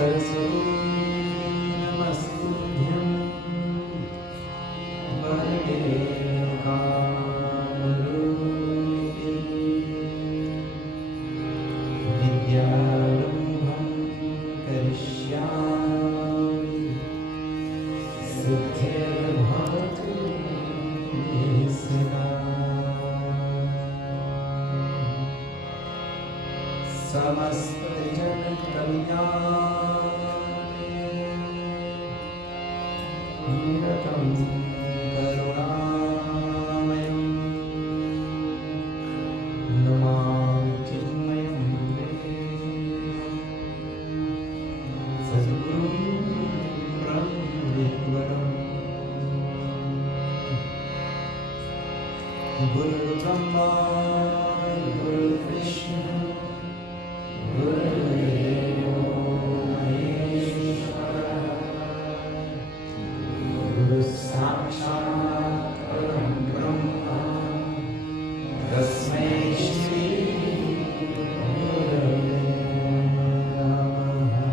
Saraswatie Namastubyam Bharate Kamarupini Vidyarambham Karishyami Siddhirabhavatu Nisana Samasta Jana Kalyani Niratam Karunamayam Namam Chinmayam Sadguru Brahmavaram Guru Brahma Guru Krishna Guru Guru Sakshat Param Brahma Tasmai Shri Gurave Namaha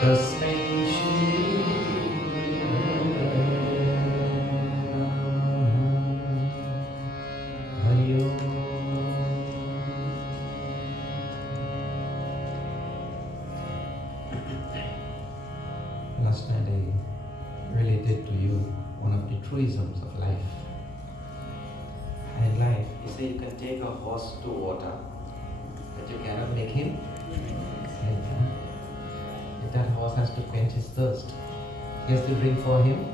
Tasmai Shri Gurave Namaha Hari Om. Last night I related to you one of the truisms of life. And life, you say you can take a horse to water, but you cannot make him drink. If that horse has to quench his thirst, he has to drink for him.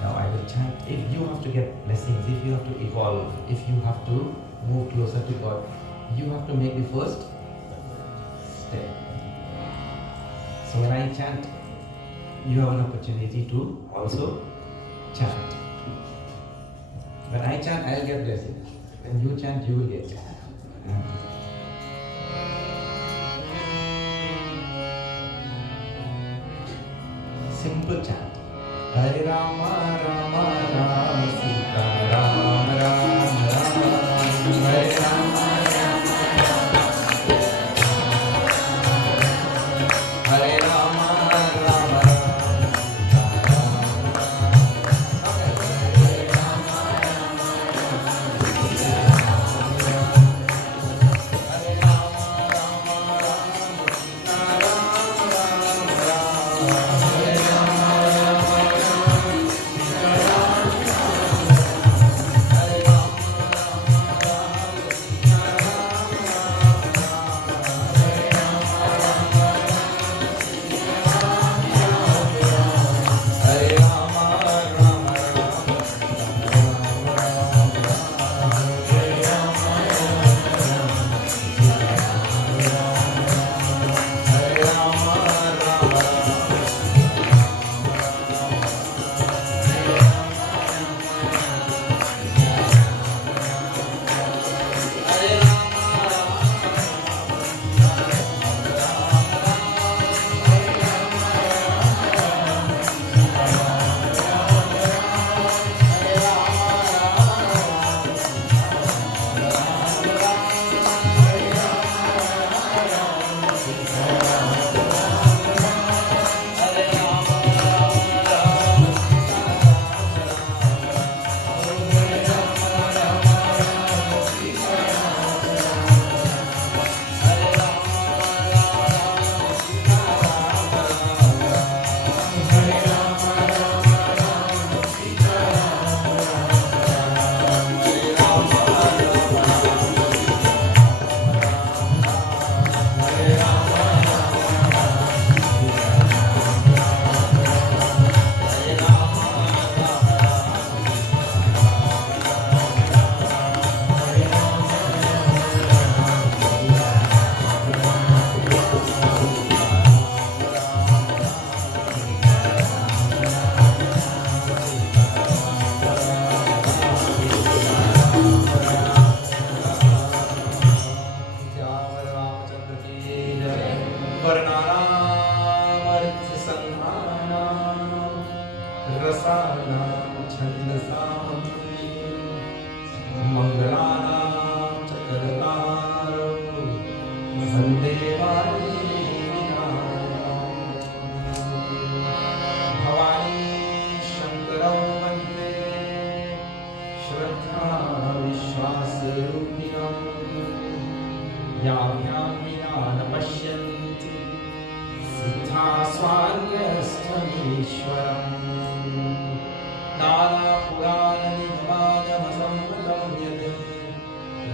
Now I will chant, if you have to get blessings, if you have to evolve, if you have to move closer to God, you have to make the first step. So when I chant, you have an opportunity to also chant. When I chant, I'll get blessings. When you chant, you will get chant. Simple chant. Hare Rama, Rama, Rama, Sita, Rama, Rama, Rama, Hare Rama, Rama, Hare Rama, Rama,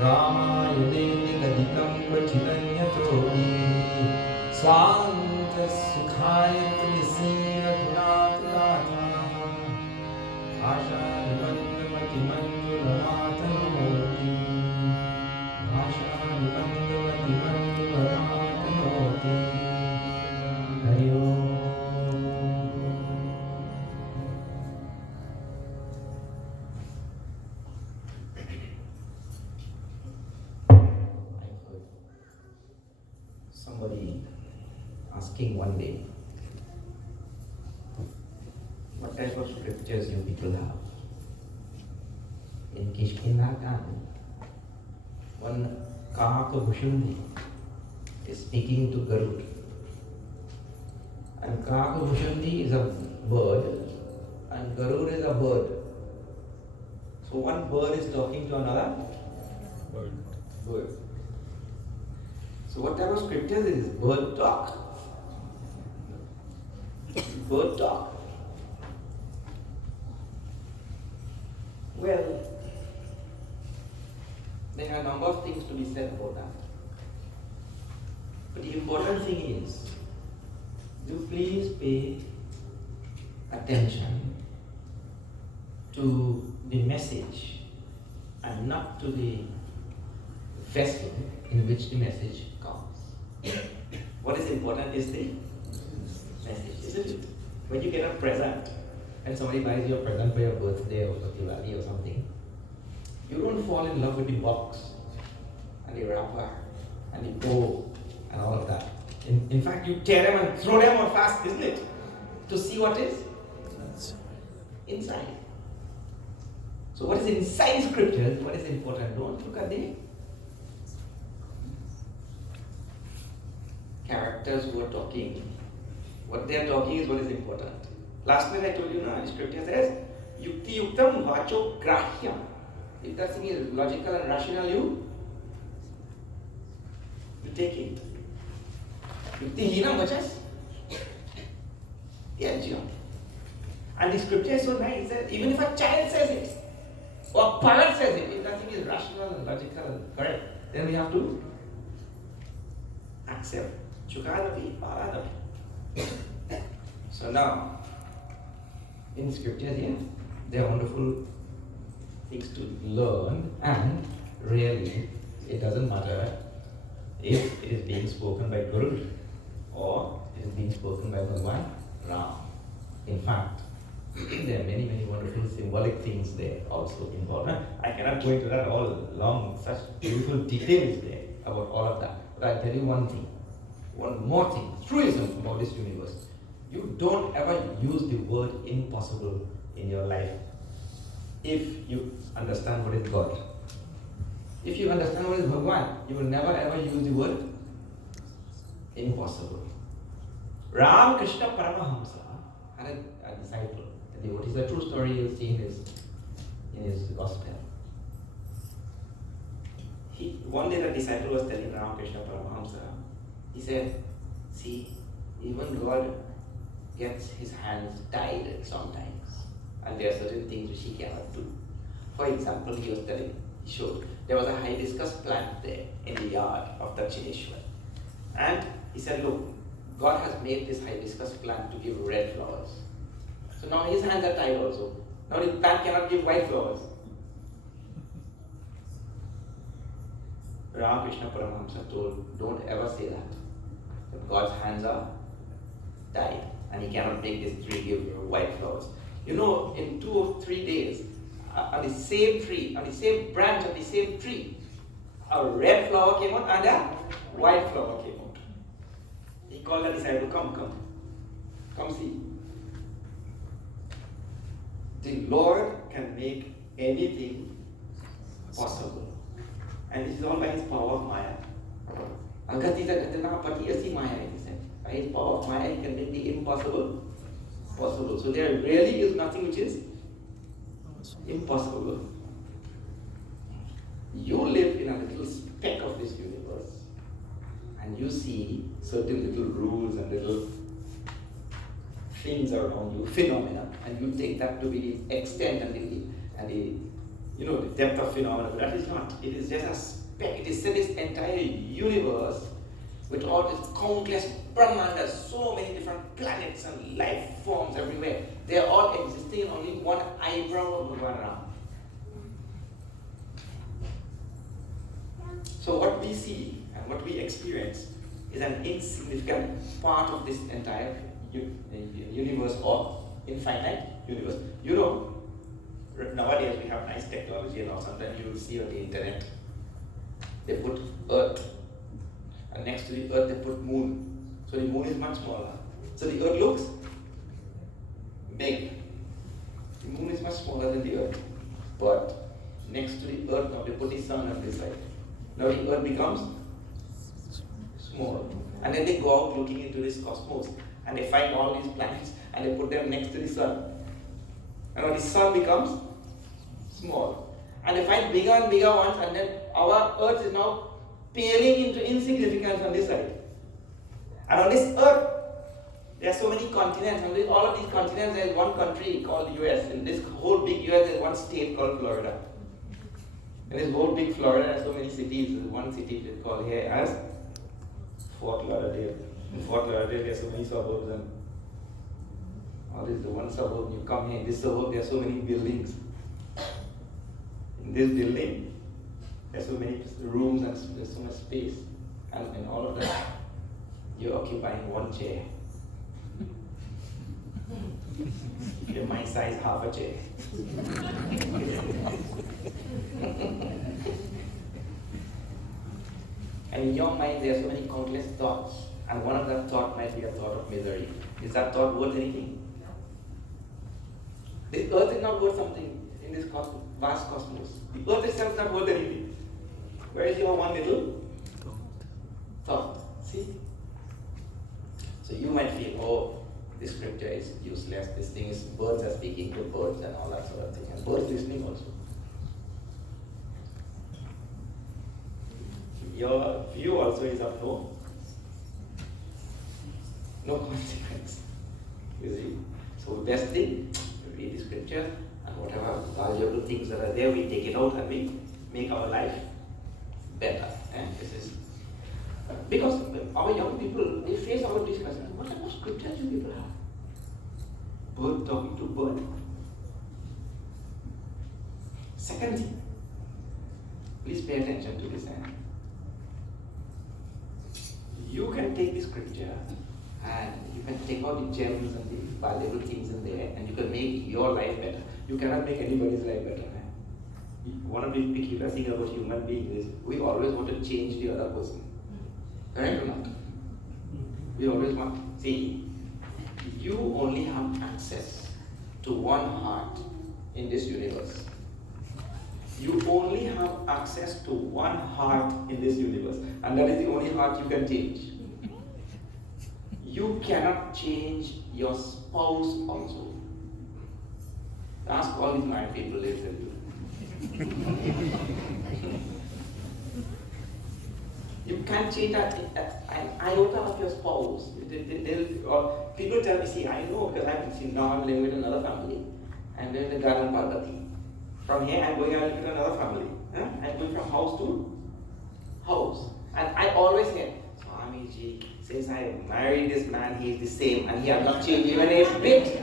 Rama Yudeni Gaditam Vachitanya Tohi Swanta Sukhayat Nisira Gunat Gatha Asha Nivandamati Manjulamatan Moti Asha Nivandamati Manjulamatan Moti Hari Om. Somebody asking one day, what type of scriptures you people have? In Kishkinnagan, one Kahaka Bhushundi is speaking to Garud. And Kahaka Bhushundi is a bird and Garud is a bird. So one bird is talking to another bird. So what type of scriptures is this? Bird talk. Bird talk. Well, there are a number of things to be said about that. But the important thing is, do please pay attention to the message and not to the vessel in which the message comes. What is important is the message, isn't it? When you get a present and somebody buys you a present for your birthday or for Diwali or something, you don't fall in love with the box and the wrapper and the bow and all of that. In fact, you tear them and throw them out fast, isn't it? To see what is inside. So what is inside scriptures, what is important? Don't look at the characters who are talking. What they are talking is what is important. Last night I told you, the scripture says, Yukti Yuktam Vacho Grahyam. If that thing is logical and rational, you take it. Yukti Hinam Vachas? Yes, John. And the scripture is so nice that even if a child says it, or a parent says it, if that thing is rational and logical and correct, then we have to accept. Chukadapi, Paradapi. So now, in scriptures here, there are wonderful things to learn, and really, it doesn't matter if it is being spoken by Guru or it is being spoken by Bhagavan Ram. In fact, there are many, many wonderful symbolic things there also important. I cannot go into that all long, such beautiful details there about all of that. But I'll tell you one thing, one more thing, truism about this universe. You don't ever use the word impossible in your life if you understand what is God. If you understand what is Bhagavan, you will never ever use the word impossible. Ram Krishna Paramahamsa had a disciple, a devotee. It's a true story you'll see in his gospel. One day the disciple was telling Ram Krishna Paramahamsa, he said, see, even God gets his hands tied sometimes, and there are certain things which he cannot do. For example, he was telling, he showed, there was a hibiscus plant there in the yard of Dakshineshwar. And he said, look, God has made this hibiscus plant to give red flowers. So now his hands are tied also. Now the plant cannot give white flowers. Ramakrishna Paramahamsa told, don't ever say that. That God's hands are tied and he cannot make this tree give white flowers. You know, in 2 or 3 days, on the same tree, on the same branch of the same tree, a red flower came out and a white flower came out. He called the disciple, come see. The Lord can make anything possible. And this is all by his power of Maya. Agati Gatana Patiyasi Maya, he said. By his power of Maya, he can make the impossible possible. So there really is nothing which is impossible. You live in a little speck of this universe and you see certain little rules and little things around you, phenomena, and you take that to be the extent and the the depth of phenomena. That is not. It is just a speck. It is this entire universe with all these countless brahmandas, so many different planets and life forms everywhere. They are all existing in only one eyebrow of Bhagavan Rama. So what we see and what we experience is an insignificant part of this entire universe or infinite universe. Nowadays we have nice technology and all. Sometimes you will see on the internet, they put Earth, and next to the Earth they put Moon. So the Moon is much smaller. So the Earth looks big. The Moon is much smaller than the Earth. But next to the Earth now they put the Sun on this side. Now the Earth becomes small. And then they go out looking into this cosmos and they find all these planets and they put them next to the Sun. And now the Sun becomes small. And they find bigger and bigger ones, and then our Earth is now paling into insignificance on this side. And on this Earth, there are so many continents. On all of these continents, there is one country called US. In this whole big US, there is one state called Florida. In this whole big Florida, there are so many cities. There's one city is called here as Fort Lauderdale. In Fort Lauderdale, there are so many suburbs, and all this is the one suburb. You come here in this suburb, there are so many buildings. In this building, there are so many rooms and there's so much space. And in all of that, you're occupying one chair. You're my size, half a chair. And in your mind, there are so many countless thoughts. And one of that thought might be a thought of misery. Is that thought worth anything? The earth is not worth something in this vast cosmos. The earth itself is not worth anything. Where is your one little thought? See? So you might feel, oh, this scripture is useless, this thing is, birds are speaking to birds and all that sort of thing. And birds listening also. Your view also is of no consequence. You see? So the best thing, we read the scripture, and whatever valuable things that are there, we take it out and we make our life better. And this is because our young people, they face all of these questions. What kind of scriptures do people have? Bird talking to bird. Second thing, please pay attention to this. You can take the scripture and you can take all the gems and the valuable things in there, and you can make your life better. You cannot make anybody's life better. One of the peculiar things about human beings is we always want to change the other person. Correct or not? We always want. See, you only have access to one heart in this universe. You only have access to one heart in this universe, and that is the only heart you can change. You cannot change your spouse also. Ask all these married people, they tell you. You can't change an iota of your spouse. People tell me, see, I know because I'm living with another family, and then the Garden Parvati. From here, I'm going out with another family. I'm going from house to house. And I always hear, Swamiji, since I married this man, he is the same, and he has not changed even a bit.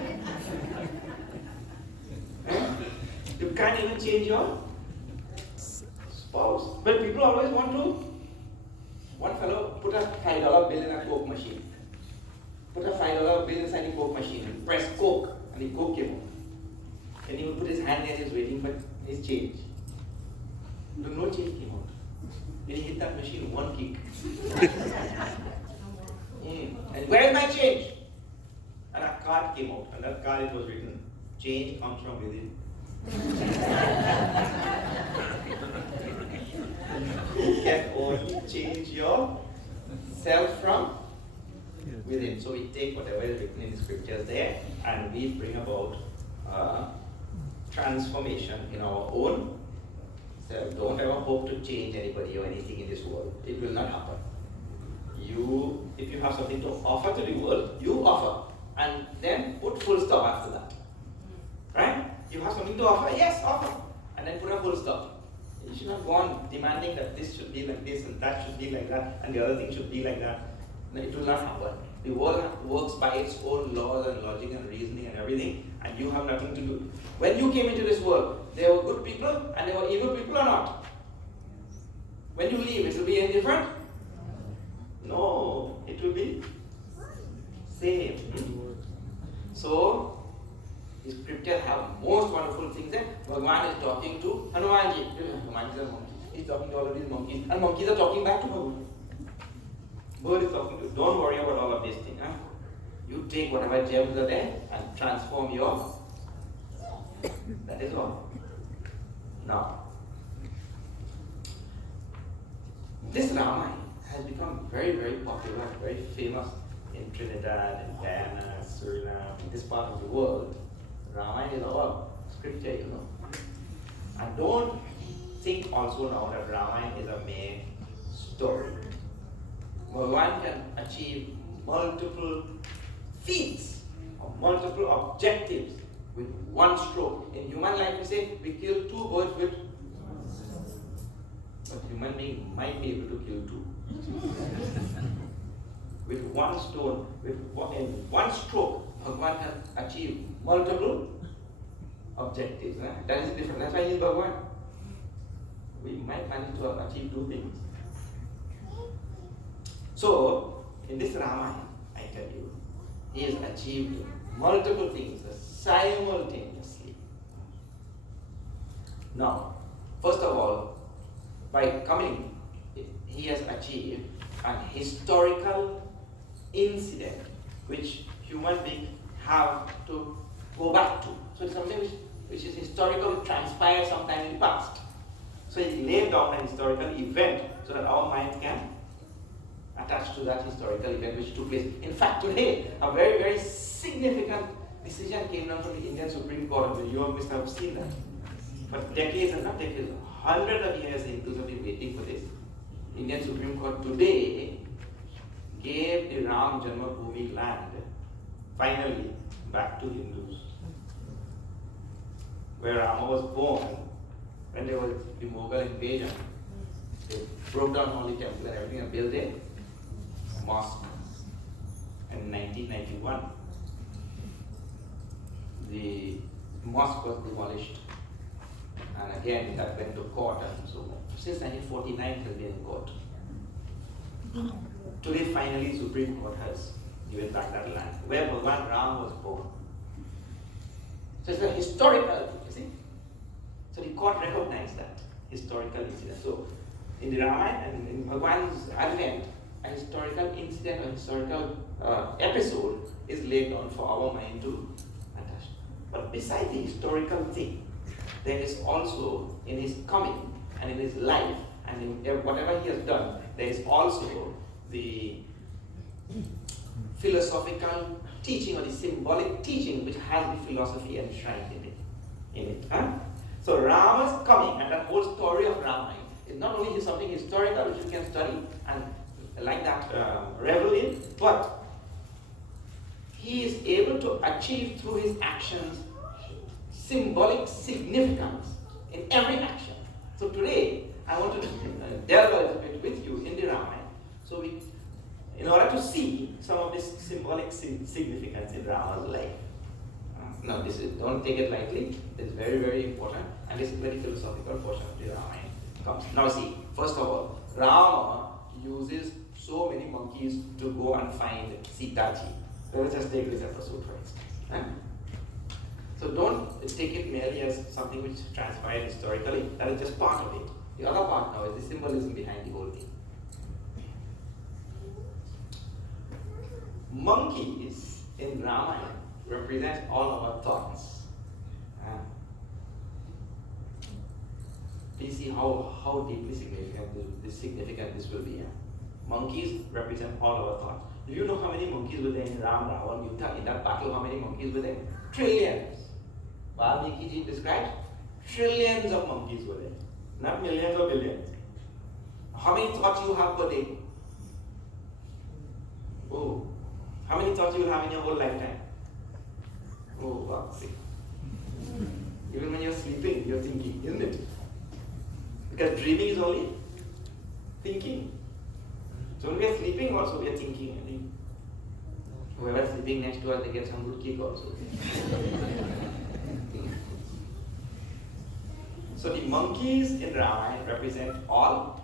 You can't even change your spouse. But people always want to. One fellow put a $5 bill in a Coke machine. Put a $5 bill inside the Coke machine and press Coke, and the Coke came out. And he would put his hand there and he was waiting for his change. But no change came out. Then he hit that machine one kick. And where is my change? And a card came out. And that card it was written, change comes from within. You can only change yourself from within. So we take whatever is written in the scriptures there and we bring about transformation in our own self. Don't ever hope to change anybody or anything in this world. It will not happen. If you have something to offer to the world, you offer. And then put full stop after that. Right? You have something to offer? Yes, offer. And and then put a full stop. You should not go on demanding that this should be like this and that should be like that and the other thing should be like that. No, it will not happen. The world works by its own laws and logic and reasoning and everything, and you have nothing to do. When you came into this world, there were good people and there were evil people or not? When you leave, it will be any different? No, it will be same. So, the scripture have most wonderful things there. Bhagavan is talking to Hanumanji. Hanumanji is a monkey. He's talking to all of these monkeys. And monkeys are talking back to Bhagavan. Bird is talking to, don't worry about all of these things. Huh? You take whatever gems are there and transform your. That is all. Now, this Ramayana has become very, very popular, very famous in Trinidad, in Guyana, Suriname, in this part of the world. Ramayana is all scripture, you know. And don't think also now that Ramayana is a mere story. One can achieve multiple feats or multiple objectives with one stroke. In human life, we say we kill two birds with. But human being might be able to kill two. With one stone, in one stroke, Bhagavan can achieve multiple objectives. That is different. That's why he is Bhagavan. We might manage to achieve two things. So, in this Ramayana, I tell you, he has achieved multiple things simultaneously. Now, first of all, by coming, he has achieved an historical incident which human beings have to go back to. So it's something which is historical, transpired sometime in the past. So he laid down an historical event so that our mind can attach to that historical event which took place. In fact, today, a very, very significant decision came down from the Indian Supreme Court. You must have seen that. For decades and not decades, hundreds of years Hindus have been waiting for this. Indian Supreme Court today gave the Ram Janmabhoomi land finally back to Hindus. Where Rama was born, when there was the Mughal invasion, they broke down all the temples and everything and built a mosque. And in 1991, the mosque was demolished. And again, that went to court and so on. Since 1949, it has been in court. Today, finally, Supreme Court has given back that land where Bhagwan Ram was born. So it's a historical, you see. So the court recognized that historical incident. So in the Ramayana and in Bhagwan's advent, a historical incident or historical episode is laid down for our mind to attach. But beside the historical thing, there is also in his coming and in his life and in whatever he has done, there is also the philosophical teaching or the symbolic teaching which has the philosophy enshrined in it. Huh? So Rama's coming and that whole story of Ramayana is not only something historical which we can study and like that revel in, but he is able to achieve through his actions symbolic significance in every action. So today, I want to delve a little bit with you in the Ramayana. So in order to see some of this symbolic significance in Rama's life. Now, don't take it lightly. It's very, very important, and this is very philosophical portion of the Ramayana comes. Now, see, first of all, Rama uses so many monkeys to go and find Sita ji. Let us just take this episode for instance. So don't take it merely as something which transpired historically. That is just part of it. The other part now is the symbolism behind the whole thing. Monkeys in Ramayana represent all our thoughts. Please see how deeply significant this will be. Monkeys represent all our thoughts. Do you know how many monkeys were there in Ram Ravan Yuddha? In that battle, how many monkeys were there? Trillions. Valmiki ji described trillions of monkeys were there. Not millions or billions. How many thoughts you have per day? Oh. How many thoughts you will have in your whole lifetime? Oh, wow. Even when you're sleeping, you're thinking, isn't it? Because dreaming is only thinking. So when we are sleeping also, we are thinking. I think whoever is sleeping next to us, they get some good kick also. So the monkeys in Ramayana represent all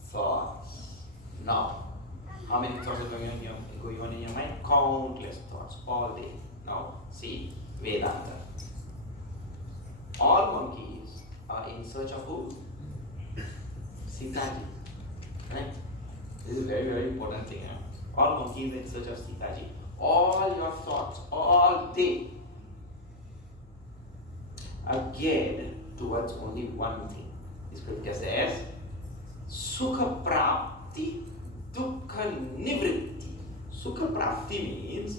thoughts. Now, how many thoughts are going on in your mind? Countless thoughts all day. Now, see Vedanta. All monkeys are in search of who? Sitaji. Right? This is a very, very important thing. All monkeys are in search of Sitaji. All your thoughts, all day, are geared towards only one thing. The scripture says, Sukha Prapti, Dukkha Nivritti. Sukha Prapti means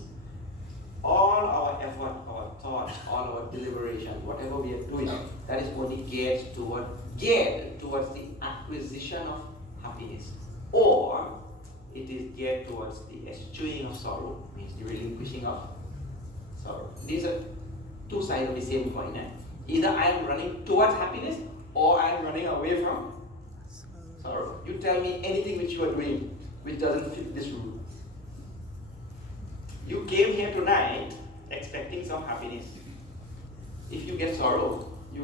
all our effort, our thoughts, all our deliberation, whatever we are doing, that is only geared towards the acquisition of happiness. Or it is geared towards the eschewing of sorrow, means the relinquishing of sorrow. These are two sides of the same coin. Either I am running towards happiness or I am running away from sorrow. You tell me anything which you are doing which doesn't fit this rule. You came here tonight expecting some happiness. If you get sorrow, you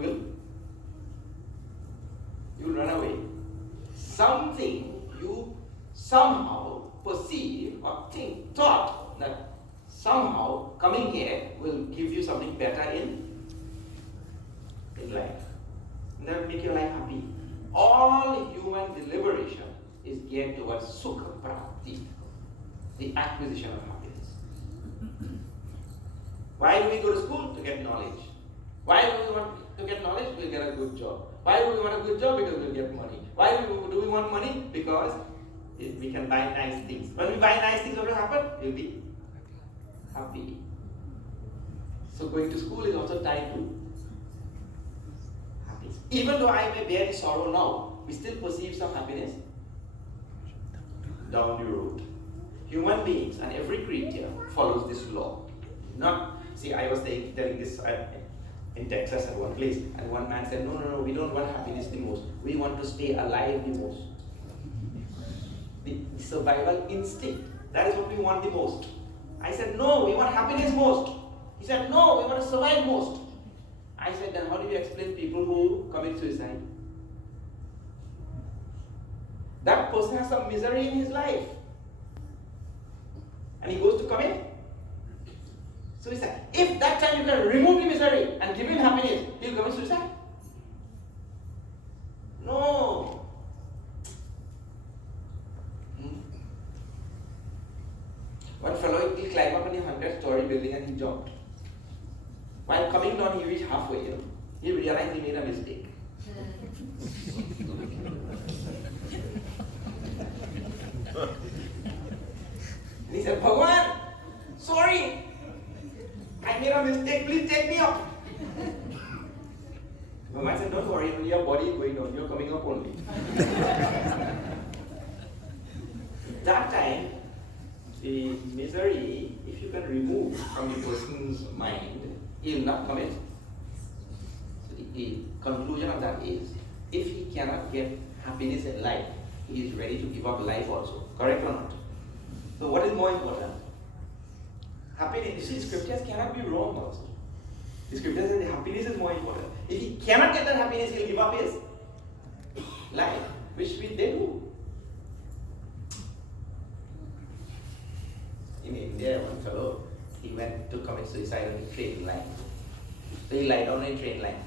will run away. Something you somehow perceive or thought that somehow coming here will give you something better in life. And that will make your life happy. All human deliberation is geared towards sukha prapti, the acquisition of happiness. Why do we go to school? To get knowledge. Why do we want to get knowledge? We'll get a good job. Why do we want a good job? Because we'll get money. Why do we want money? Because we can buy nice things. When we buy nice things, what will happen? We'll be happy. So going to school is also tied to happiness. Even though I may bear the sorrow now, we still perceive some happiness down the road. Human beings and every creature follows this law. I was telling this in Texas at one place, and one man said, no, we don't want happiness the most. We want to stay alive the most. The survival instinct, that is what we want the most. I said, no, we want happiness most. He said, no, we want to survive most. I said, then how do you explain people who commit suicide? That person has some misery in his life, and he goes to commit suicide. If that time you can remove the misery and give him happiness, he'll commit suicide? No. One fellow, he climbed up in a 100-story building and he jumped. While coming down, he reached halfway. He realized he made a mistake. And he said, Bhagwan, sorry, I made a mistake, please take me up. Bhagwan said, don't worry, your body is going down, you're coming up only. That time, the misery, if you can remove from the person's mind, he will not commit. So the conclusion of that is, if he cannot get happiness in life, he is ready to give up life also. Correct or not? So what is more important? Happiness. You see, scriptures cannot be wrong also. The scriptures say that happiness is more important. If he cannot get that happiness, he'll give up his life, which they do. In India, one fellow, he went to commit suicide on the train line. So he lied down on a train line.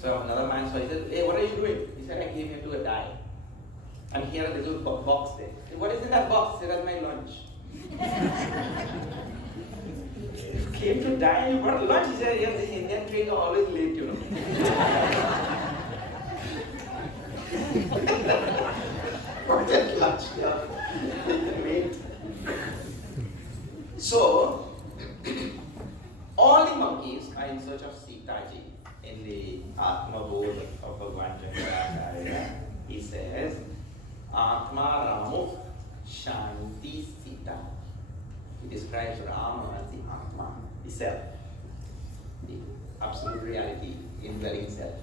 So another man saw, he said, hey, what are you doing? He said, I came here to die. And he had a little box there. He said, what is in that box? He said, that's my lunch. You came to die and you brought lunch? He said, yes, these Indian trains are always late, you know. Brought that lunch, wait. So, all the monkeys are in search of Sitaji. In the Atma Bodh of Bhagwan Shankaracharya, he says, Atma Ramo Shanti Sita. He describes Rama as the Atma, the self, the absolute reality, indwelling self.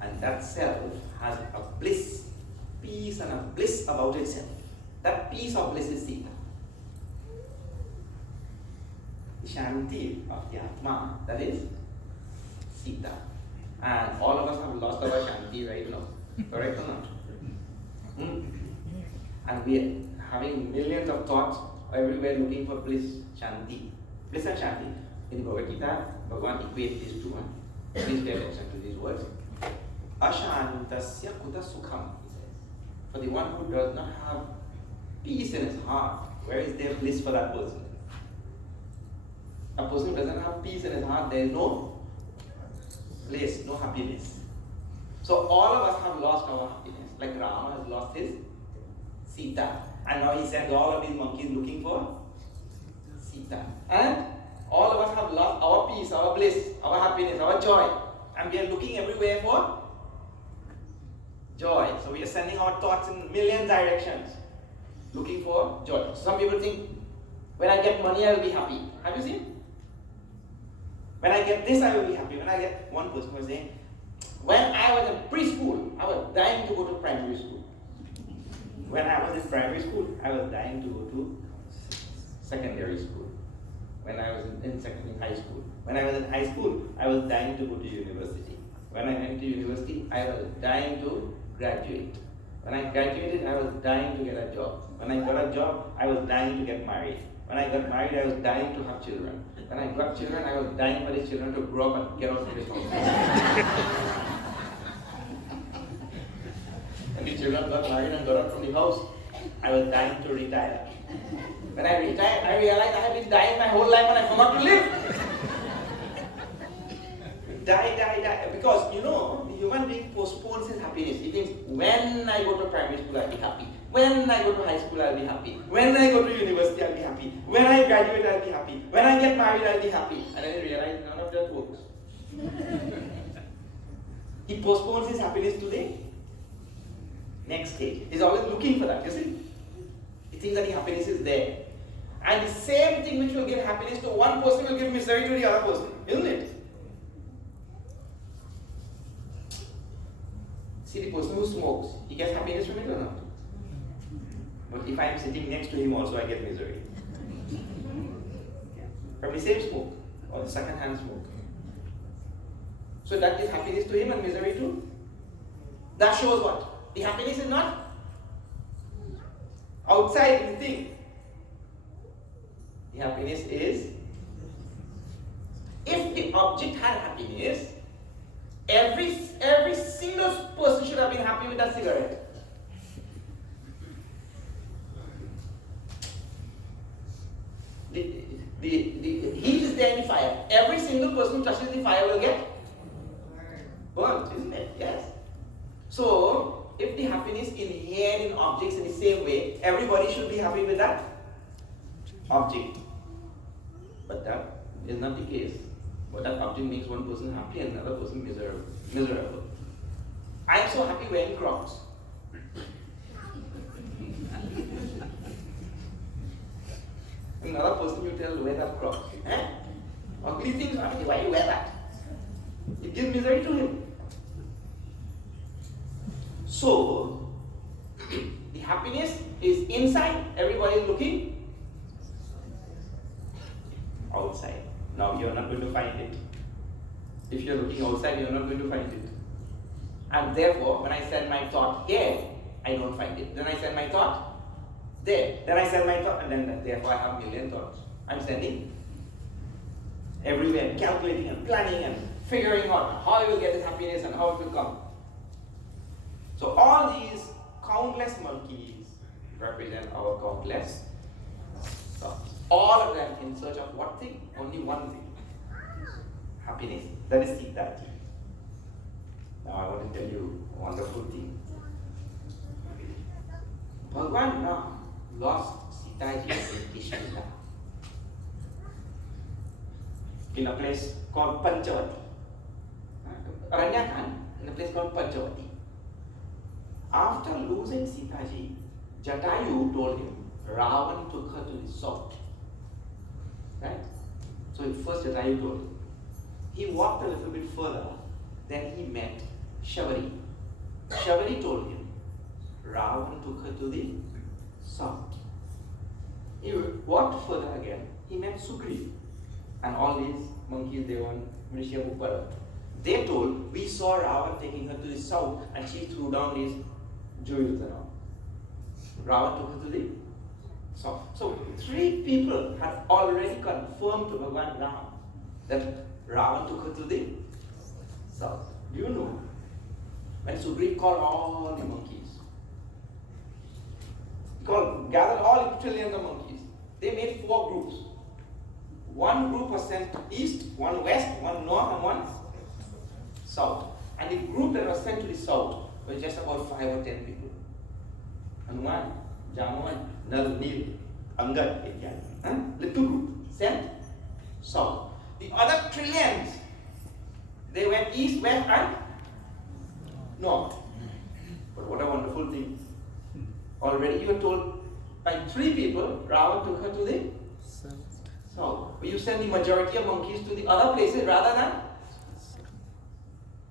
And that self has a bliss, peace and a bliss about itself. That peace of bliss is Sita. The Shanti of the Atma, that is Sita. And all of us have lost our Shanti right now. Correct or not? And we are having millions of thoughts everywhere looking for bliss, Shanti. Bliss and Shanti. In Bhagavad Gita, Bhagavan equates these two. Please pay attention to these words. Ashantasya kuta sukham, he says. For the one who does not have peace in his heart, where is there bliss for that person? A person who doesn't have peace in his heart, there is no bliss, no happiness. So all of us have lost our happiness. Like Rama has lost his Sita. And now he sends all of these monkeys looking for Sita. And all of us have lost our peace, our bliss, our happiness, our joy. And we are looking everywhere for joy. So we are sending our thoughts in million directions, looking for joy. Some people think, when I get money, I will be happy. Have you seen? When I get this, I will be happy. When I get, one person was saying, when I was in preschool, I was dying to go to primary school. When I was in primary school, I was dying to go to secondary school. When I was in high school. When I was in high school, I was dying to go to university. When I went to university, I was dying to graduate. When I graduated, I was dying to get a job. When I got a job, I was dying to get married. When I got married, I was dying to have children. When I got children, I was dying for these children to grow up and get out of this house. When the children got married and got out from the house, I was dying to retire. When I retired, I realized I had been dying my whole life and I forgot to live. Die. Because, the human being postpones his happiness. He thinks, when I go to primary school, I'll be happy. When I go to high school, I'll be happy. When I go to university, I'll be happy. When I graduate, I'll be happy. When I get married, I'll be happy. And then he realizes none of that works. He postpones his happiness to the next stage. He's always looking for that, you see? He thinks that the happiness is there. And the same thing which will give happiness to one person will give misery to the other person, isn't it? See, the person who smokes, he gets happiness from it or not? But if I am sitting next to him also, I get misery. From the same smoke, or the second-hand smoke. So that gives happiness to him and misery to? That shows what? The happiness is not outside in the thing. The happiness is, if the object had happiness, every single person should have been happy with that cigarette. The heat is there in the fire. Every single person who touches the fire will get burnt, isn't it? Yes. So, if the happiness inherent in objects in the same way, everybody should be happy with that object. But that is not the case. But that object makes one person happy and another person miserable. I am so happy wearing Crocs. Another person you tell, wear that Crocs. Ugly things, why do you wear that? It gives misery to him. So, the happiness is inside, everybody is looking outside. Now, you are not going to find it. If you are looking outside, you are not going to find it. And therefore, when I send my thought here, I don't find it. Then I send my thought there. Then I send my thought, and then therefore I have million thoughts. I'm sending everywhere, calculating and planning and figuring out how I will get this happiness and how it will come. So all these countless monkeys represent our countless thoughts. All of them in search of what thing? Only one thing. Happiness. That is Sita. Now I want to tell you a wonderful thing. Bhagavan Rama lost Sita ji in Kishkinda, in a place called Panchavati. Aranyakan, in a place called Panchavati. After losing Sita ji, Jatayu told him, Ravan took her to the south. Right? So first Jatayu told him. He walked a little bit further. Then he met Shavari. Shavari told him, Ravana took her to the south. He walked further again. He met Sugriv. And all these monkeys, they were Marisha Bhuppara. They told, we saw Ravana taking her to the south and she threw down these jewels and all. Ravana took her to the south. So 3 people had already confirmed to Bhagavan Ram that Ravana took her to the south. Do you know? When Sugriv called all the monkeys, he gathered all the trillions of monkeys. They made 4 groups. One group was sent east, one west, one north, and one south. And the group that was sent to the south was just about 5 or 10 people. Hanuman, Jamuan, Nal, Nil, Angad, Gyaan. Little group sent south. The other trillions, they went east, west, and north. But what a wonderful thing. Already you were told by 3 people, Ravana took her to the south. But you send the majority of monkeys to the other places rather than?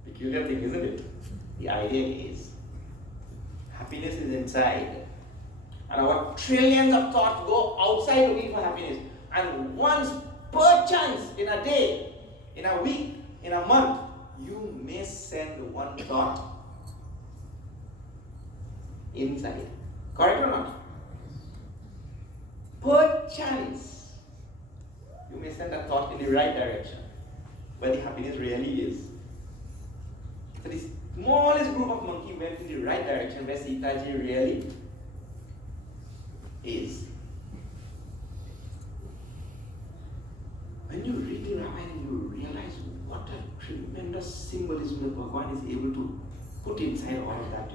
Peculiar thing, isn't it? The idea is, happiness is inside. And our trillions of thoughts go outside looking for happiness. And once per chance in a day, in a week, in a month, you may send one thought inside. Correct or not? Per chance, you may send a thought in the right direction, where the happiness really is. So the smallest group of monkeys went in the right direction, where Sitaji really is. When you read the Ramayana, you realize what a tremendous symbolism that Bhagavan is able to put inside all of that,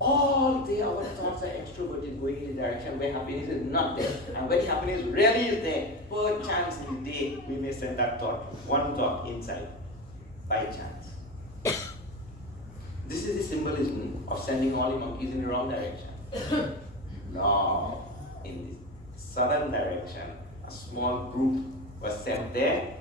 All our thoughts are extroverted, going in the direction where happiness is not there. And when happiness really is there, per chance in the day, we may send that thought, one thought inside, by chance. This is the symbolism of sending all the monkeys in the wrong direction. Now, in the southern direction, a small group was sent there,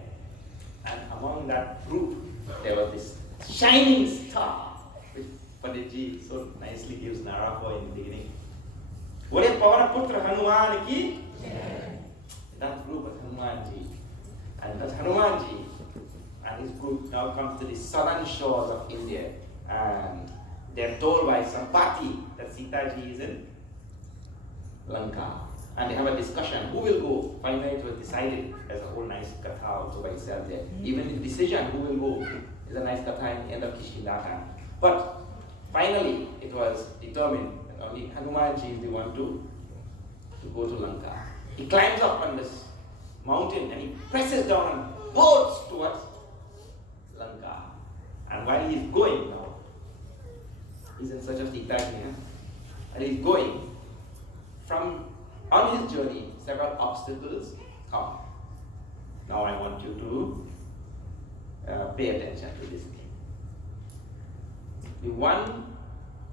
and among that group, there was this shining star, which Panditji so nicely gives Nara for in the beginning. Bole Pavana Putra Hanuman ki? That group was Hanumanji. And that Hanumanji and his group now comes to the southern shores of India. And they're told by Sampati that Sitaji is in Lanka. And they have a discussion. Who will go? Finally it was decided. There's a whole nice katha also by itself there. Even the decision who will go is a nice katha in the end of Kishkindaka. But finally it was determined that only Hanumanji is the one to go to Lanka. He climbs up on this mountain and he presses down and boards towards Lanka. And while he is going now, he's in search of Sitaji, and he's going. On his journey, several obstacles come. Now I want you to pay attention to this thing. The one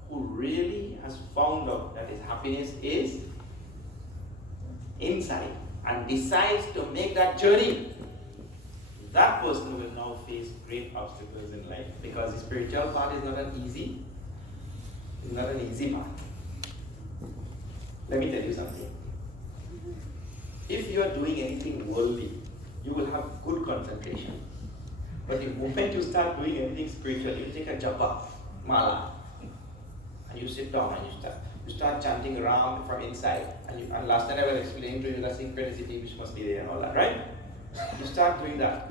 who really has found out that his happiness is inside and decides to make that journey, that person will now face great obstacles in life, because the spiritual path is not an easy path. Let me tell you something. If you are doing anything worldly, you will have good concentration. But the moment you start doing anything spiritual, you take a japa, mala, and you sit down and you start chanting Ram from inside. And last time I was explaining to you the synchronicity which must be there and all that, right? You start doing that.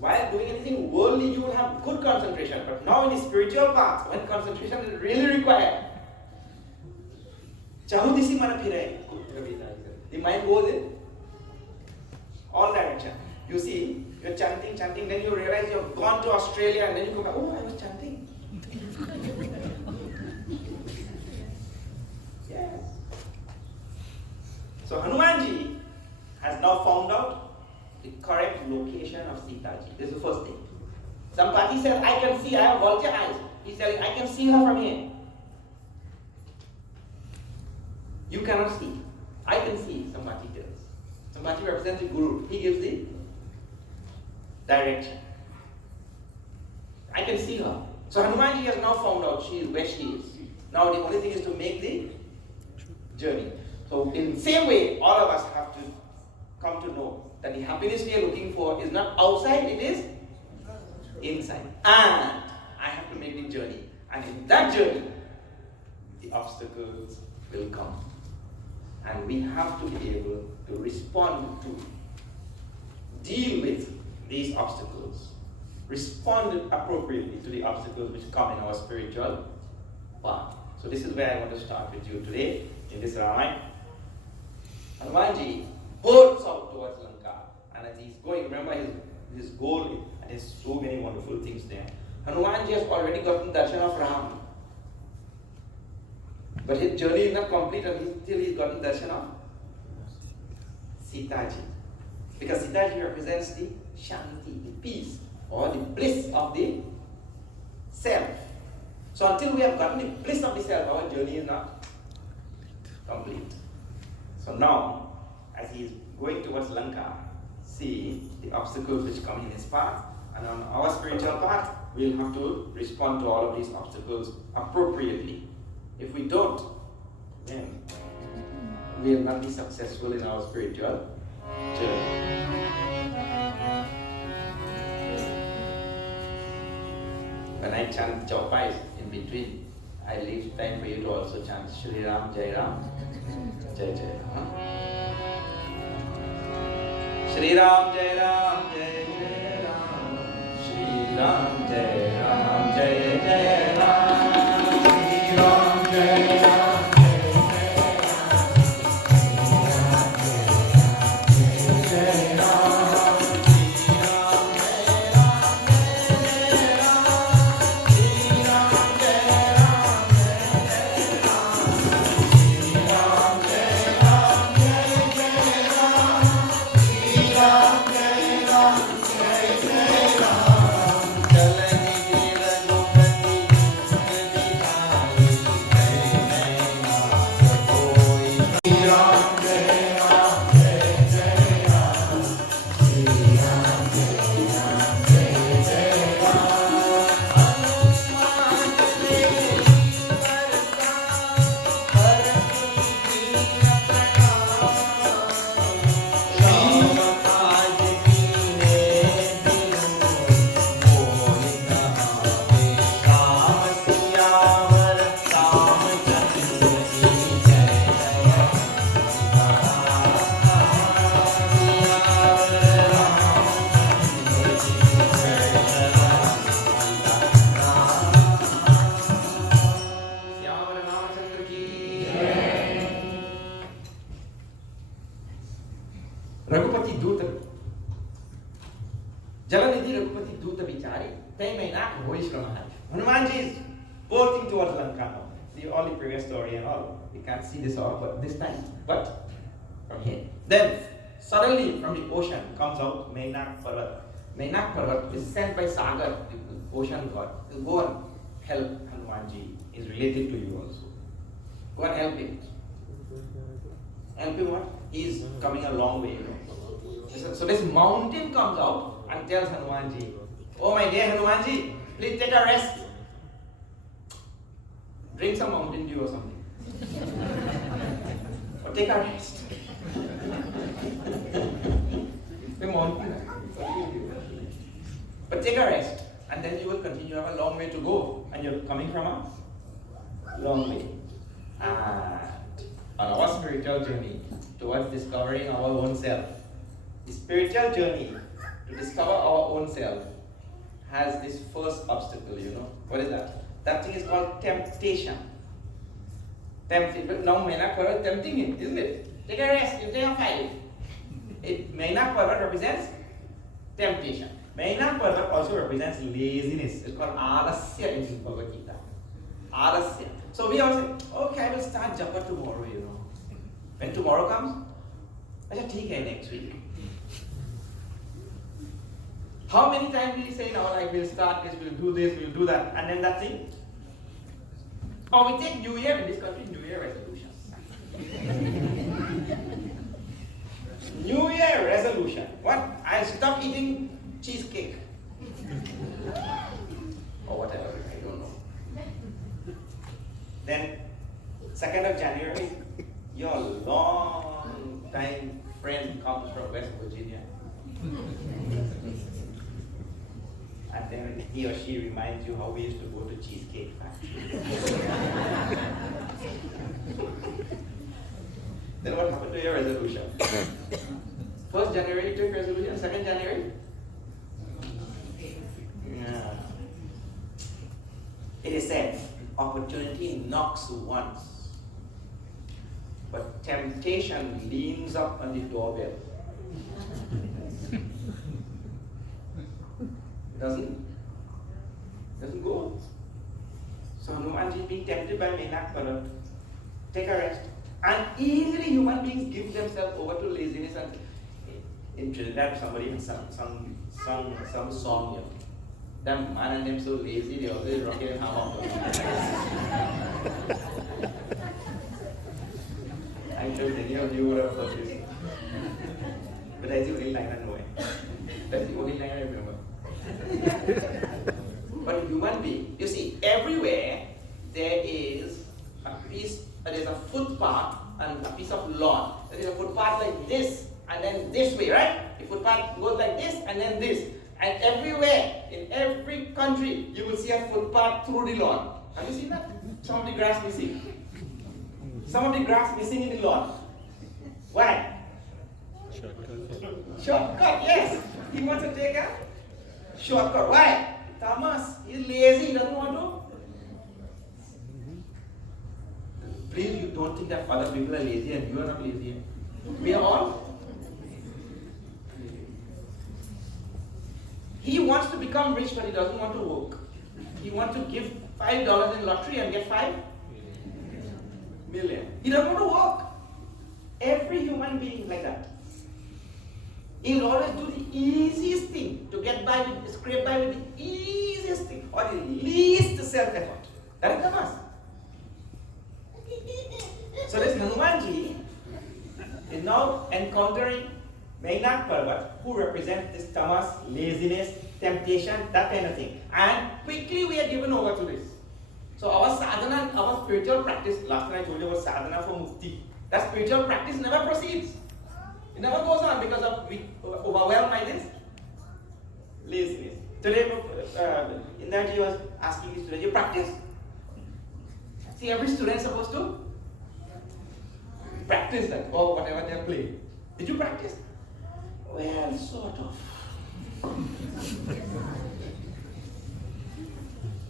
While doing anything worldly, you will have good concentration. But now in the spiritual path, when concentration is really required, the mind goes in all direction. You see, you're chanting, then you realize you've gone to Australia, and then you come back, oh, I was chanting. Yes. So Hanumanji has now found out the correct location of Sitaji. This is the first thing. Sampati says, I can see, I have vulture eyes. He's telling, I can see her from here. You cannot see. I can see, Sampati tells. Sampati represents the Guru. He gives the direction. I can see her. So Hanumanji has now found out where she is. Now the only thing is to make the journey. So in the same way, all of us have to come to know that the happiness we are looking for is not outside, it is inside. And I have to make the journey. And in that journey, the obstacles will come. And we have to be able to respond to, deal with these obstacles. Respond appropriately to the obstacles which come in our spiritual path. So this is where I want to start with you today, in this Ramayana. Hanumanji boards out towards Lanka, and as he's going, remember his goal, and there's so many wonderful things there. Hanumanji has already gotten darshan of Rama, but his journey is not complete until he's gotten darshan of Sitaji, because Sitaji represents the shanti, the peace, or the bliss of the self. So until we have gotten the bliss of the self, our journey is not complete. So now, as he is going towards Lanka, see the obstacles which come in his path, and on our spiritual path, we'll have to respond to all of these obstacles appropriately. If we don't, then we will not be successful in our spiritual journey. When I chant Chaupais in between, I leave time for you to also chant Shri Ram, Jai Ram, Jai Jai Ram. Shri Ram, Jai Ram, Jai Jai Ram. Shri Ram, Jai Ram, Jai Jai Ram. Shri Ram, Jai Ram. See this all, but this time, but from here. Then suddenly from the ocean comes out Mainak Parvat. Mainak Parvat is sent by Sagar, the ocean god, to go and help Hanumanji. Is related to you also. Go and help him. Help him what? He is coming a long way, you know. So this mountain comes out and tells Hanumanji, oh my dear Hanumanji, please take a rest. Drink some Mountain Dew or something. Or take a rest. But take a rest, and then you will continue. You have a long way to go, and you're coming from a long way. And on our spiritual journey towards discovering our own self, the spiritual journey to discover our own self has this first obstacle, you know. What is that? That thing is called temptation. Tempting. Now Mainak Parvat tempting it, isn't it? Take a rest, you take a 5. Mainak Parvat represents temptation. Mainak Parvat also represents laziness. It's called Alasya in Bhagavad Gita. Alasya. So we all say, okay, I will start japa tomorrow, you know. When tomorrow comes, I shall take it next week. How many times we say in our life, we'll start this, we'll do that, and then that's it? Or we take New Year in this country, New Year resolutions. New Year resolution. What? I'll stop eating cheesecake. Or whatever, I don't know. Then, 2nd of January, your long time friend comes from West Virginia. And then he or she reminds you how we used to go to Cheesecake Factory. Then what happened to your resolution? 1st January you took resolution, 2nd January? Yeah. It is said, opportunity knocks once, but temptation leans up on the doorbell. Doesn't go. So Hanumanji being tempted by Menak Parat, take a rest. And easily human beings give themselves over to laziness. And in Trinidad, somebody sung some song here. Them man and them so lazy, they always rock it and hammer. I'm sure many of you would have heard this. But that's the only line I know. That's the only line I remember. But human being, you see, everywhere there is there's a footpath and a piece of lawn. There is a footpath like this and then this way, right? The footpath goes like this and then this. And everywhere, in every country, you will see a footpath through the lawn. Have you seen that? Some of the grass missing. Some of the grass missing in the lawn. Why? Shortcut, yes. He wants to take a shortcut. Why? Thomas, he's lazy, he doesn't want to. Please, you don't think that other people are lazy and you are not lazy. We are all. He wants to become rich, but he doesn't want to work. He wants to give $5 in lottery and get 5 million. He doesn't want to work. Every human being is like that. He will always do the easiest thing to get by with, scrape by with the easiest thing or the least self-effort. That is Tamas. So this Hanumanji is now encountering Mainak Parvat, who represents this tamas, laziness, temptation, that kind of thing. And quickly we are given over to this. So our sadhana, our spiritual practice, last time I told you about sadhana for mukti. That spiritual practice never proceeds. It never goes on because of we overwhelmed by this laziness. Today, Indarji was asking the student, you practice. See, every student is supposed to practice that or whatever they're playing. Did you practice? Well, sort of.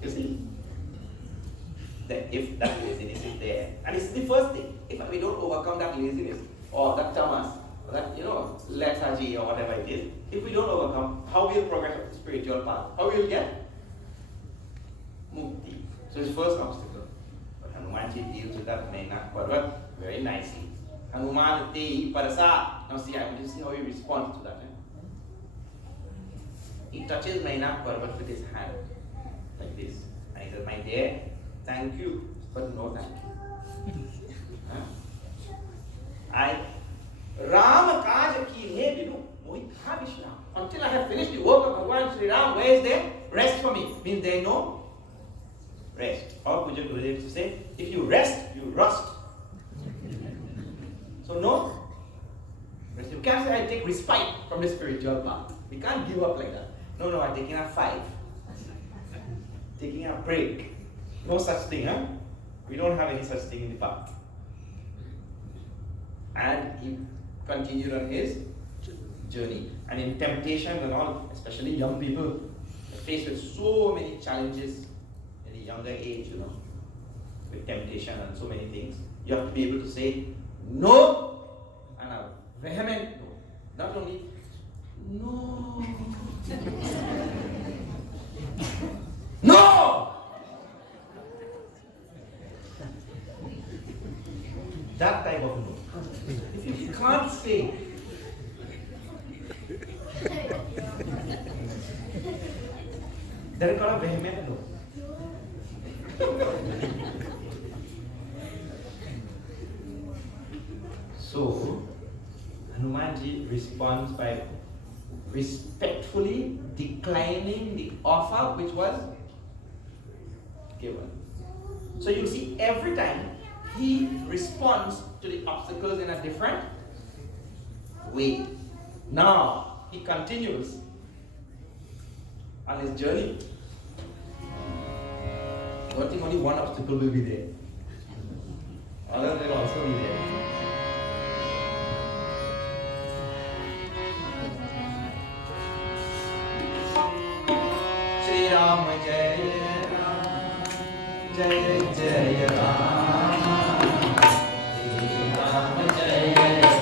You see, that if that laziness is there, and it's the first thing, if we don't overcome that laziness or that tamas, or that lethargy or whatever it is, if we don't overcome, how we'll progress up the spiritual path? How we'll get mukti? So it's first obstacle. But Hanumanji deals with that Mainak Parvat very nicely. Hanuman Te Parasa. Now see, I want to see how he responds to that. He touches Mainak Parvat with his hand, like this. And he says, my dear, thank you, but no thank you. I Rama Kaja ki ne binu moitha vishram. Until I have finished the work of Bhagavan Sri Ram, where is there? Rest for me. Means there is no rest. Or Puja Gurudev used to say, if you rest, you rust. So no rest. You can't say I take respite from the spiritual path. We can't give up like that. No, I'm taking a 5. Taking a break. No such thing, huh? We don't have any such thing in the path. And he continued on his journey. And in temptation and all, especially young people, are faced with so many challenges in a younger age, with temptation and so many things. You have to be able to say no and a vehement no. Not only no. No! That type of no. If you can't say, then it's called a vehement no. So, Hanumanji responds by respectfully respectfully declining the offer which was given. So you see, every time he responds to the obstacles in a different way. Now he continues on his journey. I don't think only one obstacle will be there. Others will also be there. Shri Rama Jai Rama Jai Jai Rama Shri Rama Jai Rama Jai Jai Rama Shri Rama Jai Rama Jai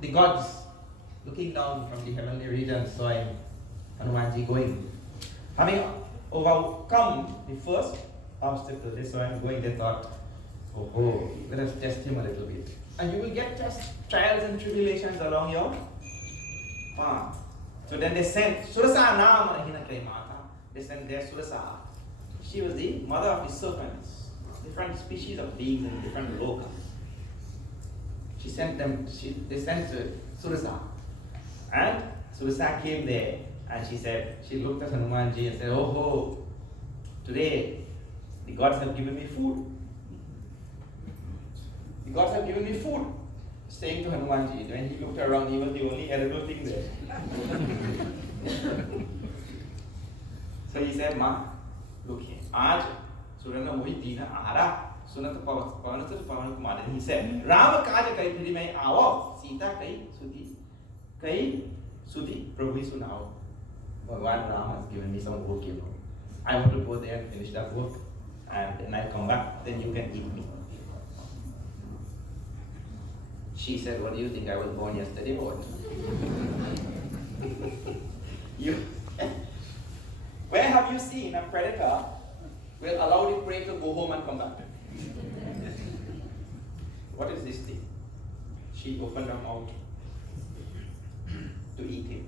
The gods looking down from the heavenly regions, saw Hanumanji going. Having overcome the first obstacle, they saw him going, they thought, oh, let us test him a little bit. And you will get tests, trials and tribulations along your path. So then they sent Surasa Nama Hinakre Mata. They sent their Surasa. She was the mother of the serpents, different species of beings in different lokas. She sent them, they sent Surasa. And Surasa came there and she looked at Hanumanji and said, oh, today the gods have given me food. The gods have given me food. Saying to Hanumanji, when he looked around, he was the only edible thing there. So he said, Ma, look here. Aaj Surana Mohi Dina Ahara. Sunat Pavanat Pavan Kumar. He said, Rama Kaja Kai Piri Mai Awo, Sita Kai Sudi, Prabhu Sunao. Bhagwan Rama has given me some work, I want to go there and finish that work. And then I'll come back, then you can eat me. She said, what do you think? I was born yesterday or what? Where have you seen a predator will allow the prey to go home and come back? What is this thing? She opened her mouth to eat him.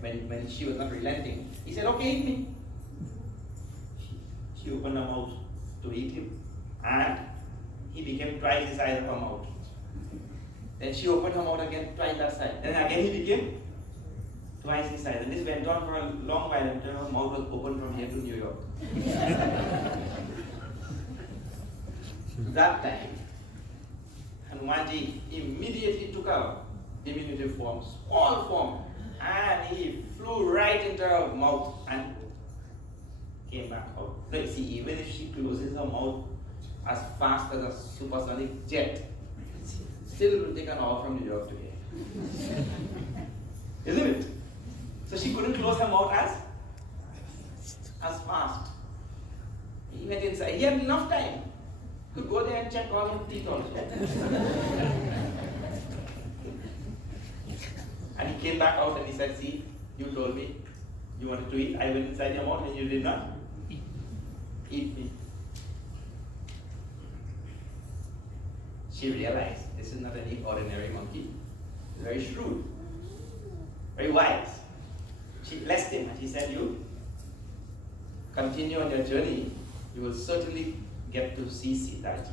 When she was not relenting, he said, okay, eat me. She opened her mouth to eat him, and he became twice the size of her mouth. Then she opened her mouth again, twice that size. Then again he became twice the size. And this went on for a long while until her mouth was open from here to New York. That time, Hanumanji immediately took a diminutive form, small form, and he flew right into her mouth and came back out. Like, see, even if she closes her mouth as fast as a supersonic jet, still it will take an hour from New York to here. Isn't it? So she couldn't close her mouth as fast. He went inside. He had enough time. Could go there and check all his teeth also. And he came back out and he said, see, you told me you wanted to eat. I went inside your mouth and you did not eat me. She realized this is not any ordinary monkey. He's very shrewd, very wise. She blessed him and she said, you continue on your journey, you will certainly get to see Sitaji.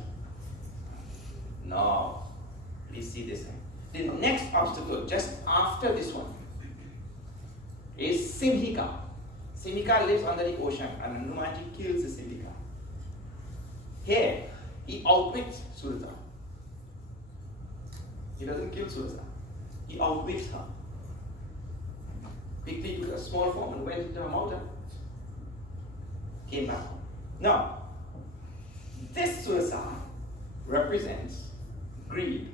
Now, please see this. The next obstacle, just after this one, is Simhika. Simhika lives under the ocean and Hanumanji kills the Simhika. Here, he outwits Surata. He doesn't kill Surata. He outwits her. Quickly took a small form and went into a mountain. Came back. Now, this Surasa represents greed.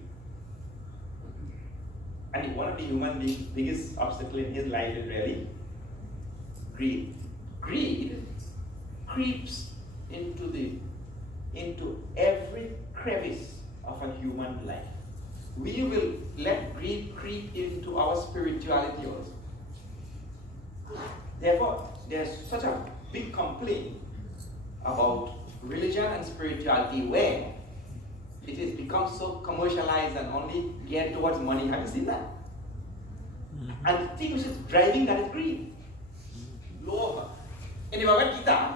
And one of the human being's biggest obstacle in his life is really greed. Greed creeps into every crevice of a human life. We will let greed creep into our spirituality also. Therefore, there's such a big complaint about religion and spirituality where it has become so commercialized and only geared towards money. Have you seen that? And the thing which is driving that is greed. Lobha. In the Bhagavad Gita,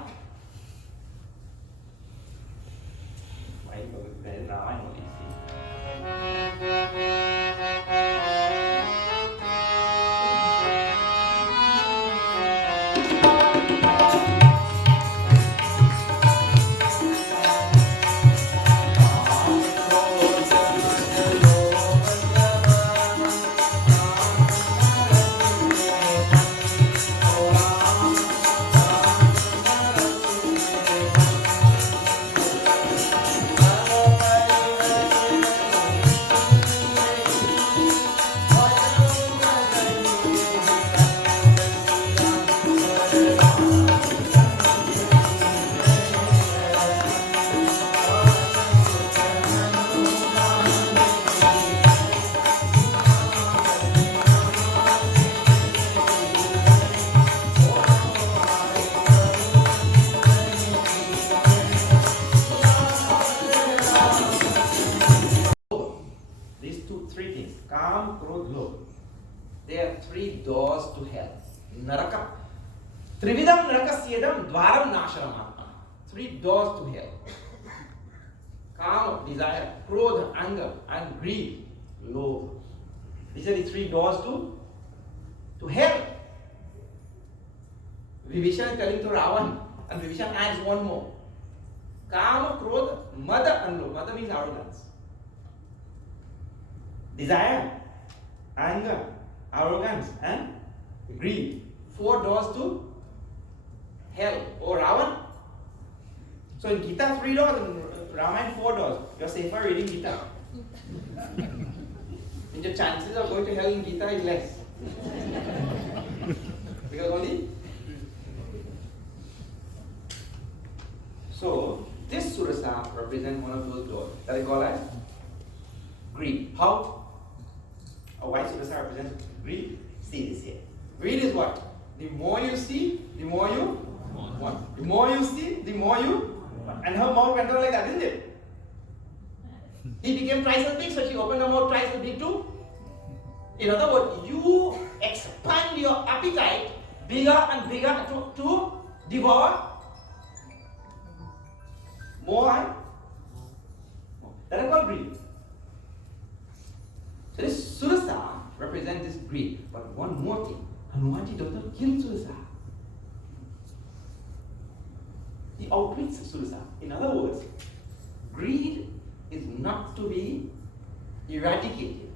there are three doors to hell. Naraka. Trividam narakasyedam dvaram nasharamatma. Three doors to hell. Kama, desire, krodha, anger, and greed, lobha. These are the three doors to hell. Vibhishan is telling to Ravan, and Vibhishan adds one more. Kama, krodha, mada, and lobha. Mada means arrogance. Desire, anger, arrogance, and greed. Four doors to hell. Oh, Ravan. So in Gita, 3 doors, and Ramayana, 4 doors. You're safer reading Gita. And your chances of going to hell in Gita is less. Because only. So this Surasa represents one of those doors that I call as greed. How? Why Surasa represents greed? See this here. Greed is what? The more you see, the more you want. The more you see, the more you want. And her mouth went on like that, didn't it? He became twice as big, so she opened her mouth twice as big too. In other words, you expand your appetite bigger and bigger to devour more and more. That is called greed. So this Surasa represents this greed. But one more thing. Hanumanji does not kill Surasa. He outwits Surasa. In other words, greed is not to be eradicated.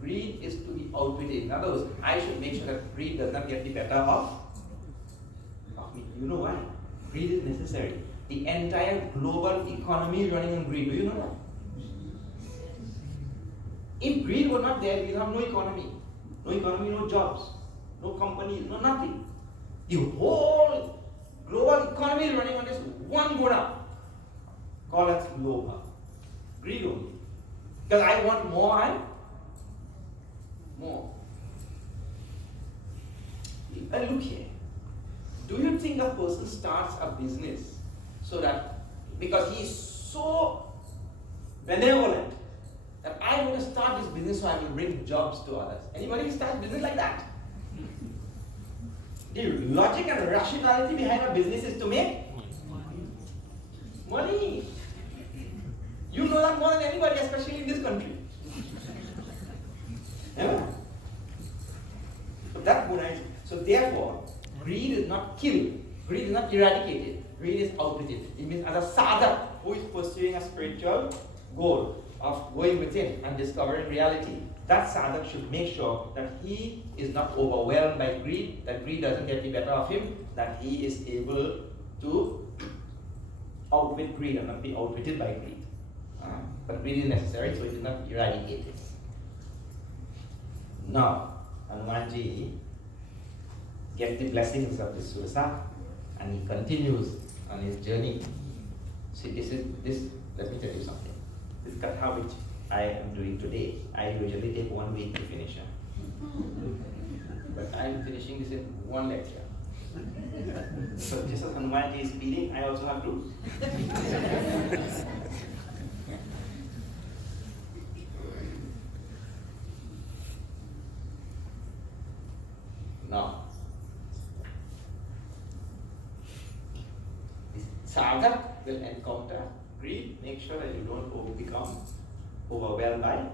Greed is to be outwitted. In other words, I should make sure that greed does not get the better of me. You know why? Greed is necessary. The entire global economy is running on greed. Do you know that? If greed were not there, we will have no economy. No economy, no jobs, no companies, no nothing. The whole global economy is running on this one guna. Call it lobha. Greed only. Because I want more and more. And look here. Do you think a person starts a business so that, because he is so benevolent, that I want to start this business so I will bring jobs to others? Anybody start business like that? The logic and rationality behind a business is to make money. You know that more than anybody, especially in this country. Yeah? So that Guna is. So therefore, greed is not killed. Greed is not eradicated. Greed is outwitted. It means as a sadhak who is pursuing a spiritual goal of going within and discovering reality, that sadhak should make sure that he is not overwhelmed by greed, that greed doesn't get the better of him, that he is able to outwit greed and not be outwitted by greed. But greed is necessary, so it is not eradicated. Now, Hanumanji gets the blessings of the Surasa and he continues on his journey. See, let me tell you something. This katha which I am doing today, I usually take 1 week to finish it. But I am finishing this in 1 lecture. So just as Hanumanji is speeding, I also have to. Now, sadhak will encounter greed. Make sure that you don't become overwhelmed by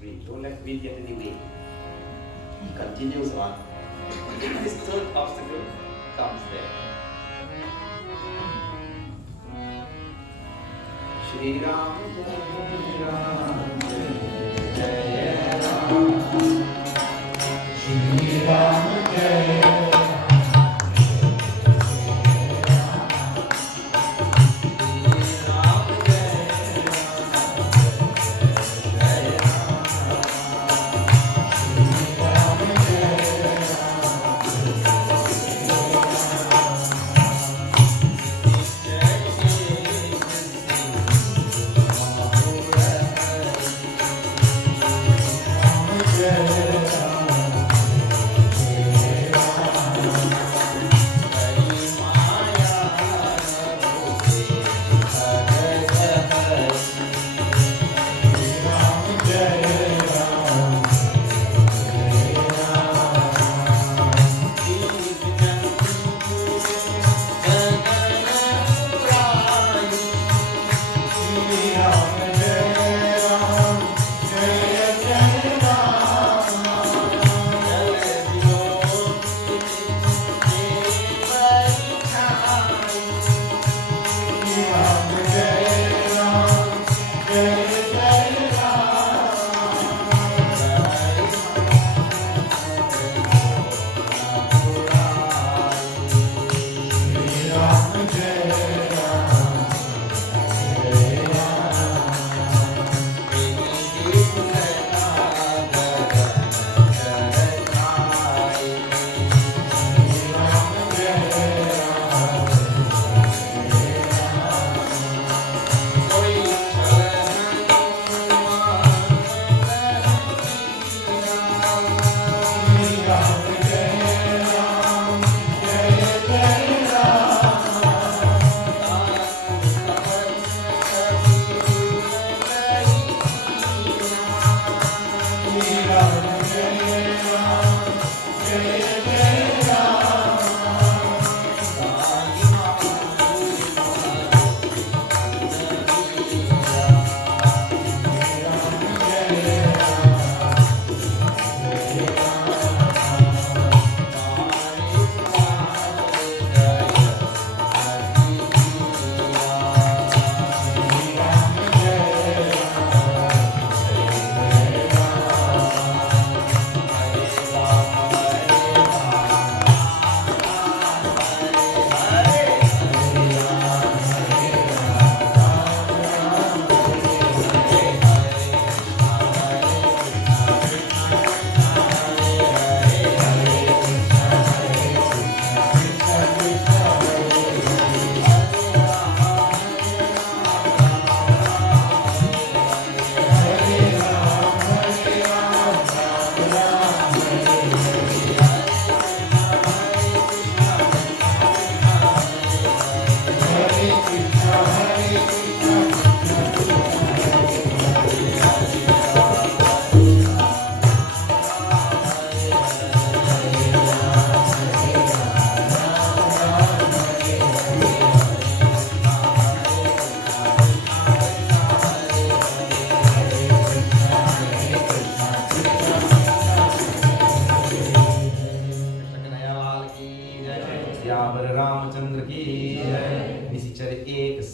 greed. Don't let greed get in the way. He continues on. This third obstacle comes there. Shri Ram Jai Jai Ram. Shri Ram Jai. Yeah.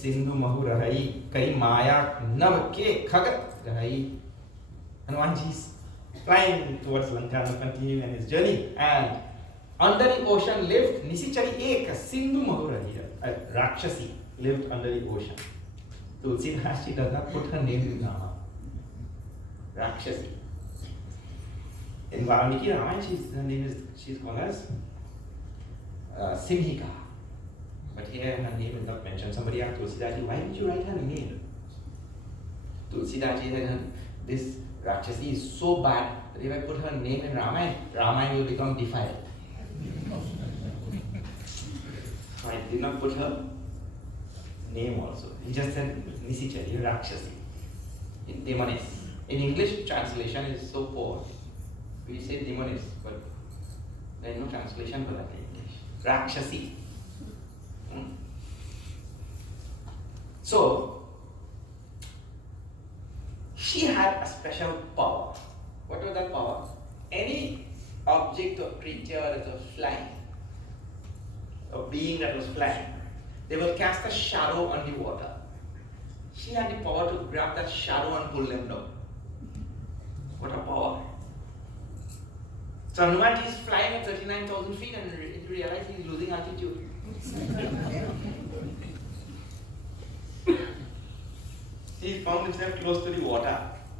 Sindhu Mahu Rahai, Kai Maya Nav Ke Khagat Rahai. Hanumanji is flying towards Lanka and continuing his journey. And under the ocean lived Nisichari Ek, Sindhu Mahu Rahai, a Rakshasi lived under the ocean. Tulsidas, she does not put her name in Rama. Rakshasi. In Valmiki Ramayana, she's called as Simhika. But here her name is not mentioned. Somebody asked Tulsidaji, why did you write her name? Tulsidaji said, this Rakshasi is so bad that if I put her name in Ramayana, Ramayana will become defiled. So I did not put her name also. He just said Nisichari, Rakshasi. In demoness. In English, translation is so poor. We say demoness, but there is no translation for that in English. Rakshasi. So, she had a special power. What was that power? Any object or creature that was flying, or being that was flying, they will cast a shadow on the water. She had the power to grab that shadow and pull them down. What a power. So Hanumanji is flying at 39,000 feet and he realized he is losing altitude. He found himself close to the water.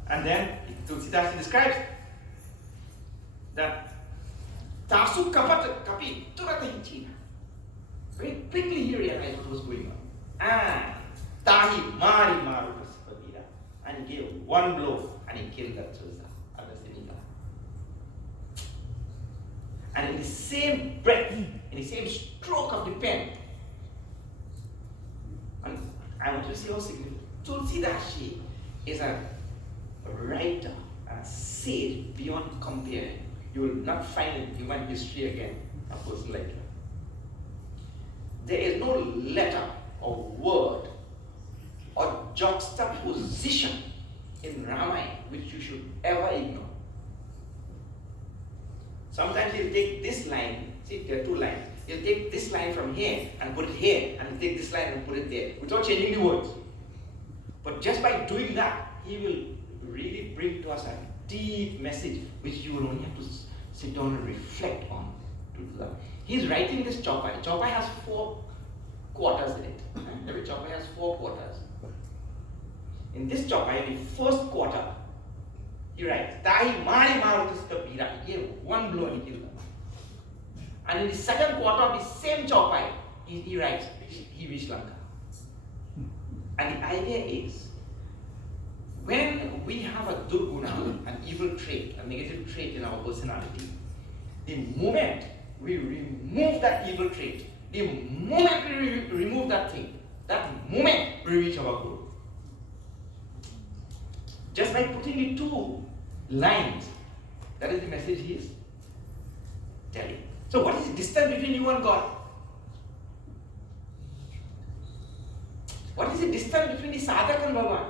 And then Tulsidas describes that Tasu Kapat Kapi Turatahichina. Very quickly he realized what was going on. And Tahi Mari Maru Paspadira. And he gave one blow and he killed that Tulsa. And in the same breath, in the same stroke of the pen, and I want you to see how significant. Tulsidashi is a writer, a sage beyond compare. You will not find in human history again a person like her. There is no letter or word or juxtaposition in Ramayana which you should ever ignore. Sometimes he'll take this line, see there are two lines, he'll take this line from here and put it here, and he'll take this line and put it there, without changing the words. But just by doing that, he will really bring to us a deep message which you will only have to sit down and reflect on to do that. He's writing this chopai. Chopai has 4 quarters in it. Every chopai has 4 quarters. In this chopai, in the first quarter, he writes, Tahi Mari Marutusta Pira. He gave one blow and he killed them. And in the second quarter of the same chopai, he writes, he reached Lanka. And the idea is, when we have a durguna, an evil trait, a negative trait in our personality, the moment we remove that evil trait, the moment we remove that thing, that moment we reach our goal. Just by putting the 2 lines, that is the message he is telling. So what is the distance between you and God? What is the distance between the sadhak and Bhagavan?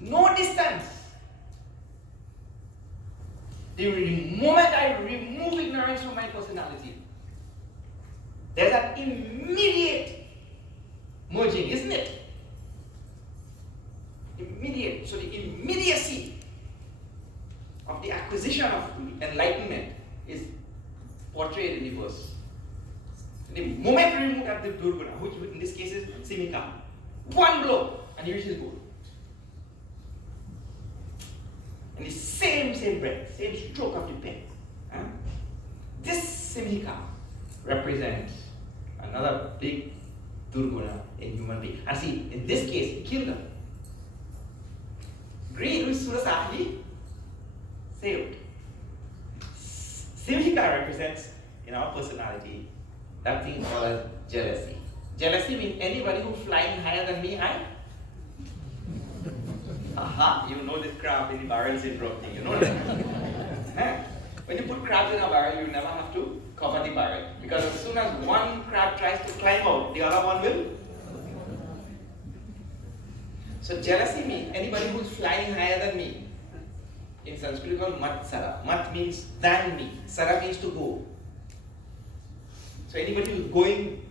No distance. The moment I remove ignorance from my personality, there's an immediate merging, isn't it? Immediate. So the immediacy of the acquisition of enlightenment is portrayed in the verse. The moment we remove at the Durguna, which in this case is Simika, one blow and he reaches goal. And the same breath, same stroke of the pen. This Simika represents another big Durguna in human being. And see, in this case, he killed them. Greed, which Surasati saved. Simhika represents in our personality that thing called jealousy. Jealousy means anybody who's flying higher than me, aha, you know this crab in the barrel syndrome thing, you know that? When you put crabs in a barrel, you never have to cover the barrel. Because as soon as one crab tries to climb out, the other one will. So jealousy means anybody who's flying higher than me. In Sanskrit called mat sara. Mat means than me. Sara means to go. So anybody who's going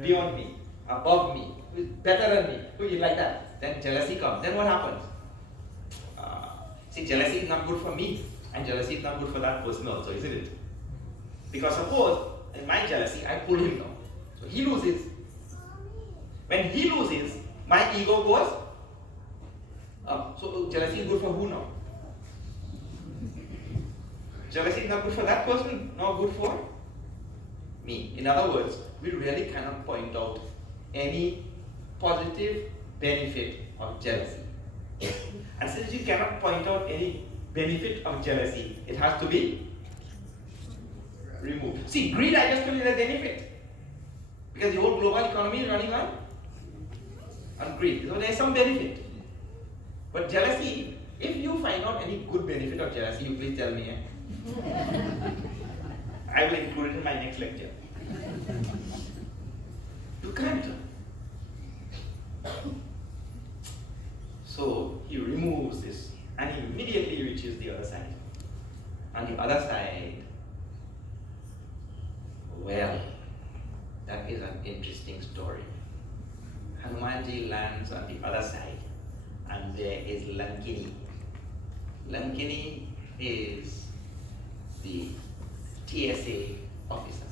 beyond me. above me, who is better than me, who is like that, then jealousy comes. Then what happens? See, jealousy is not good for me, and jealousy is not good for that person also, isn't it? Because suppose, in my jealousy, I pull him down. So he loses. When he loses, my ego goes up. So jealousy is good for who now? Jealousy is not good for that person, not good for me. In other words, we really cannot point out any positive benefit of jealousy. And since you cannot point out any benefit of jealousy, it has to be removed. See, greed, I just told you, is a benefit. Because the whole global economy is running on greed. So there is some benefit. But jealousy, if you find out any good benefit of jealousy, you please tell me. I will include it in my next lecture. You can't. So he removes this and he immediately reaches the other side. On the other side, well, that is an interesting story. Hanumanji lands on the other side and there is Lankini. Lankini is the TSA officer.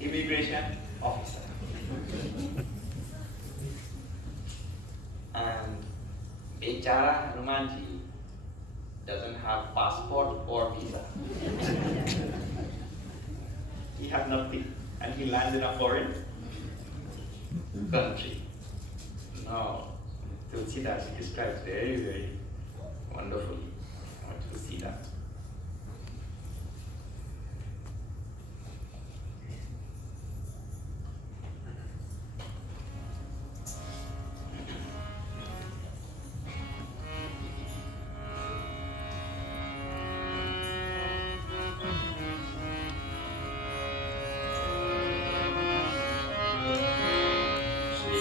Immigration officer. And Bechara Hanumanji doesn't have passport or visa. He has nothing and he lands in a foreign country. Now, Tulsidas describes very, very wonderfully. I want you to see that.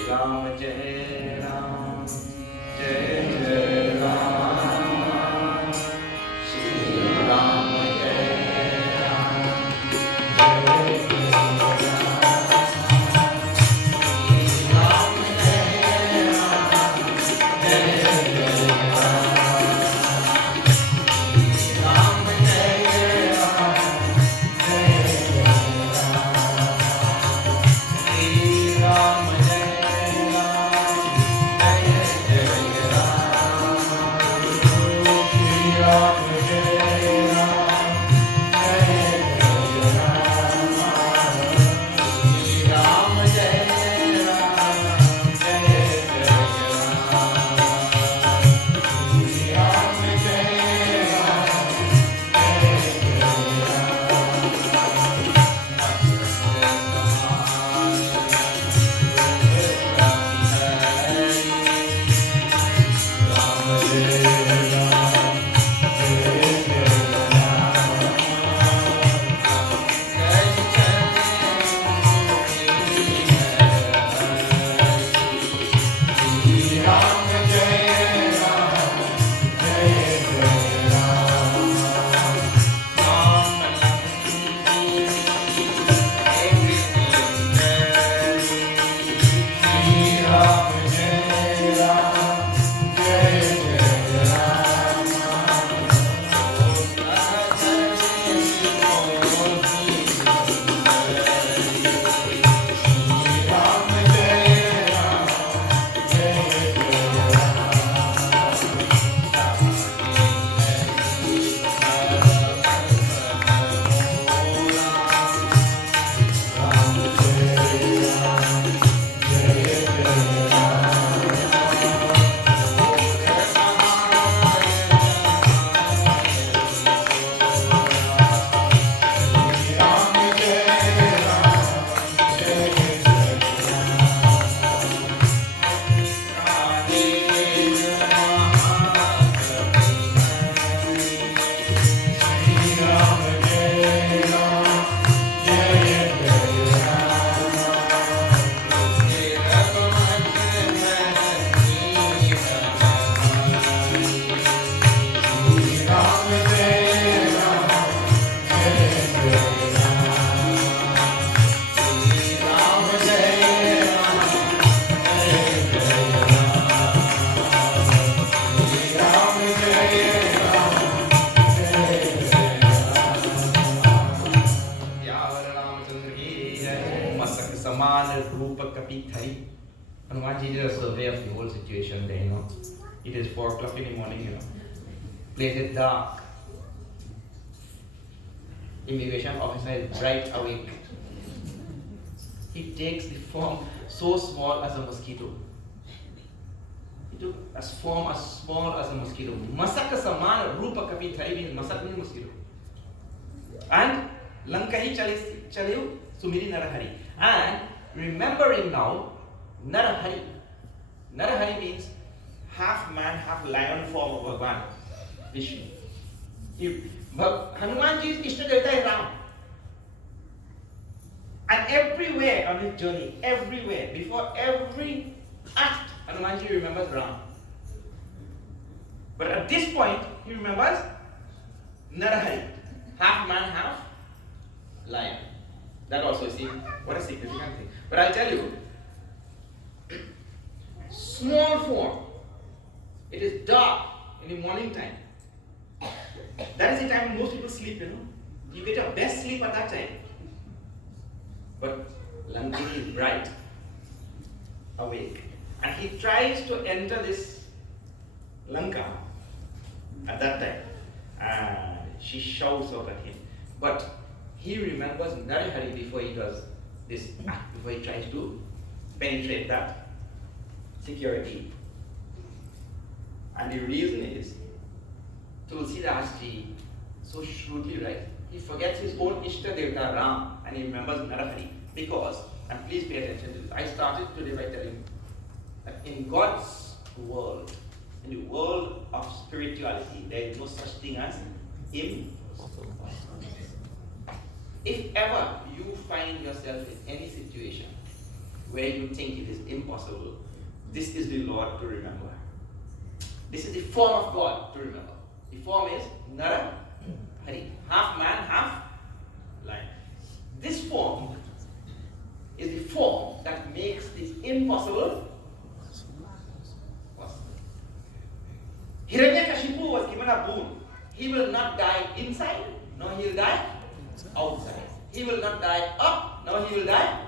Ram Jai Ram, Jai Jai Ram, Shri Ram Jai Ram, Jai Jai Ram, Shri Ram Jai Ram, Jai Jai Ram, Shri Ram Jai Ram, Jai Jai Ram, Shri Ram Jai Ram. kapi thari. Hanumanji did a survey of the whole situation there, It is 4 o'clock in the morning, Place is dark. Immigration officer is bright awake. He takes the form so small as a mosquito. He took a form as small as a mosquito. Masaka samana rupa kapi thari means masak means mosquito. And Lankahi chaliu sumiri narahari. And remembering now, narahari. Narahari means half man, half lion form of Bhagwan, Vishnu. Hanumanji's Ishta Devata is Rama. And everywhere on his journey, everywhere, before every act, Hanumanji remembers Rama. But at this point, he remembers Narahari, half man, half lion. That also is what a significant thing. But I'll tell you, small form, it is dark in the morning time. That is the time when most people sleep, You get your best sleep at that time. But Lankini is bright, awake. And he tries to enter this Lanka at that time. And she shouts out at him. But he remembers Narahari before he does this act, before he tries to penetrate that security. And the reason is, Tulsidas ji, so shrewdly right, he forgets his own Ishta Devata Ram and he remembers Narahari. Because, and please pay attention to this, I started today by telling that in God's world, in the world of spirituality, there is no such thing as impossible. If ever you find yourself in any situation where you think it is impossible, this is the Lord to remember. This is the form of God to remember. The form is Narahari, half man, half lion. This form is the form that makes the impossible possible. Hiranyakashipu was given a boon. He will not die inside, nor he will die outside. He will not die up, nor he will die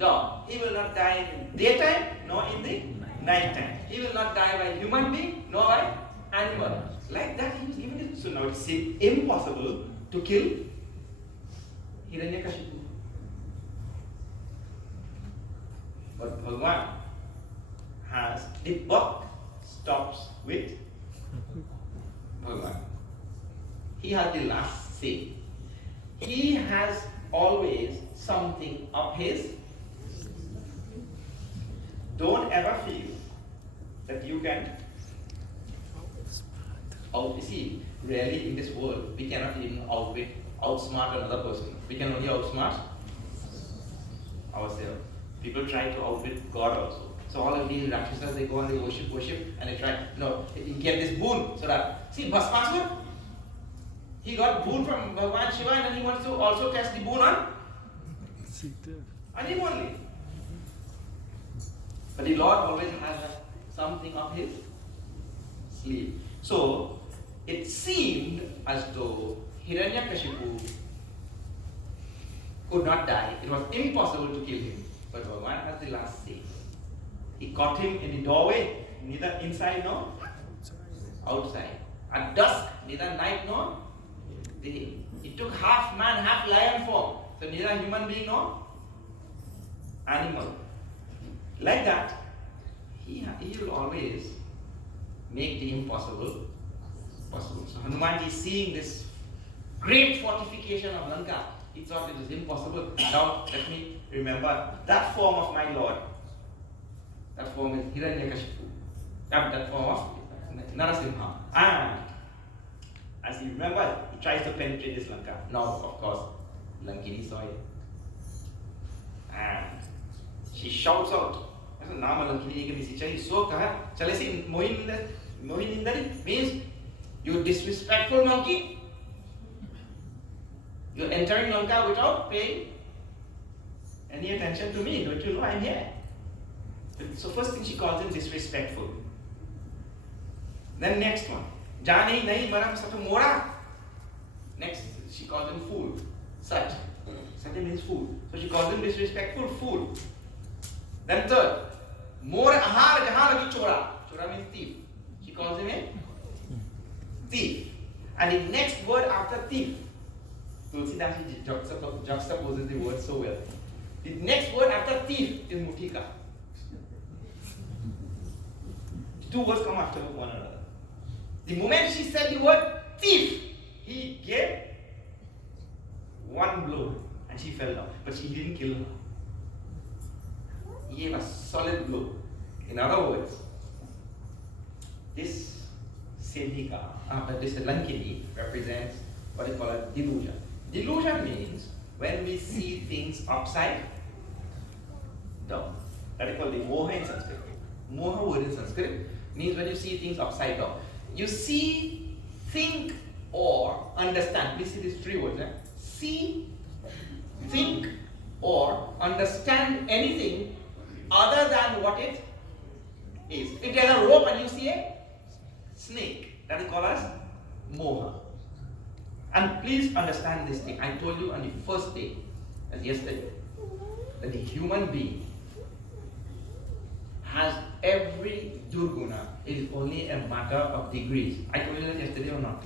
down. He will not die in daytime, nor in the night time. He will not die by human being, nor by animal. Like that he was given it. So now it seems impossible to kill Hiranyakashipu. But Bhagwan has, the buck stops with Bhagwan. He has the last say. He has always something up his. Don't ever feel that you can see, really in this world, we cannot even outsmart another person. We can only outsmart ourselves. People try to outwit God also. So all of these Rakshasas, they go and they worship, and they try, you get this boon. So that, see, Bhasmasura, he got boon from Bhagavan Shiva and then he wants to also test the boon on him only. But the Lord always has something up his sleeve. So, it seemed as though Hiranyakashipu could not die. It was impossible to kill him. But Bhagavan has the last say. He caught him in the doorway, neither inside nor outside. At dusk, neither night nor day. He took half man, half lion form. So neither human being nor animal. Like that, he will always make the impossible possible. So Hanumanji, seeing this great fortification of Lanka, he thought it was impossible. Now let me remember that form of my Lord. That form is Hiranyakashipu. That form of Narasimha. And as he remembered, he tries to penetrate this Lanka. Now, of course, Lankini saw it. And she shouts out. Nama Lankini can be so kaha. Chale si Mohinindari means you disrespectful monkey. You're entering Lanka without paying any attention to me. Don't you know I'm here? So first thing she calls him disrespectful. Then next one. Jani nahi maram satu mora. Next she calls him fool. Sat. Sat means fool. So she calls him disrespectful fool. Then third, more ahar jahan lagi chora. Chora means thief. She calls him a thief. And the next word after thief, Tulsidas juxtaposes the word so well. The next word after thief is mutika. Two words come after one another. The moment she said the word thief, he gave one blow and she fell down. But he didn't kill her. He gave a solid blow. In other words, this this Lankini represents what is called a delusion. Delusion means when we see things upside down. That is called the moha in Sanskrit. Moha word in Sanskrit means when you see things upside down. You see, think, or understand. Please see these three words. See, think, or understand anything other than what it is. If there's a rope and you see a snake, that is called as moha. And please understand this thing. I told you on the first day, as yesterday, that the human being has every durguna. It is only a matter of degrees. I told you that yesterday or not?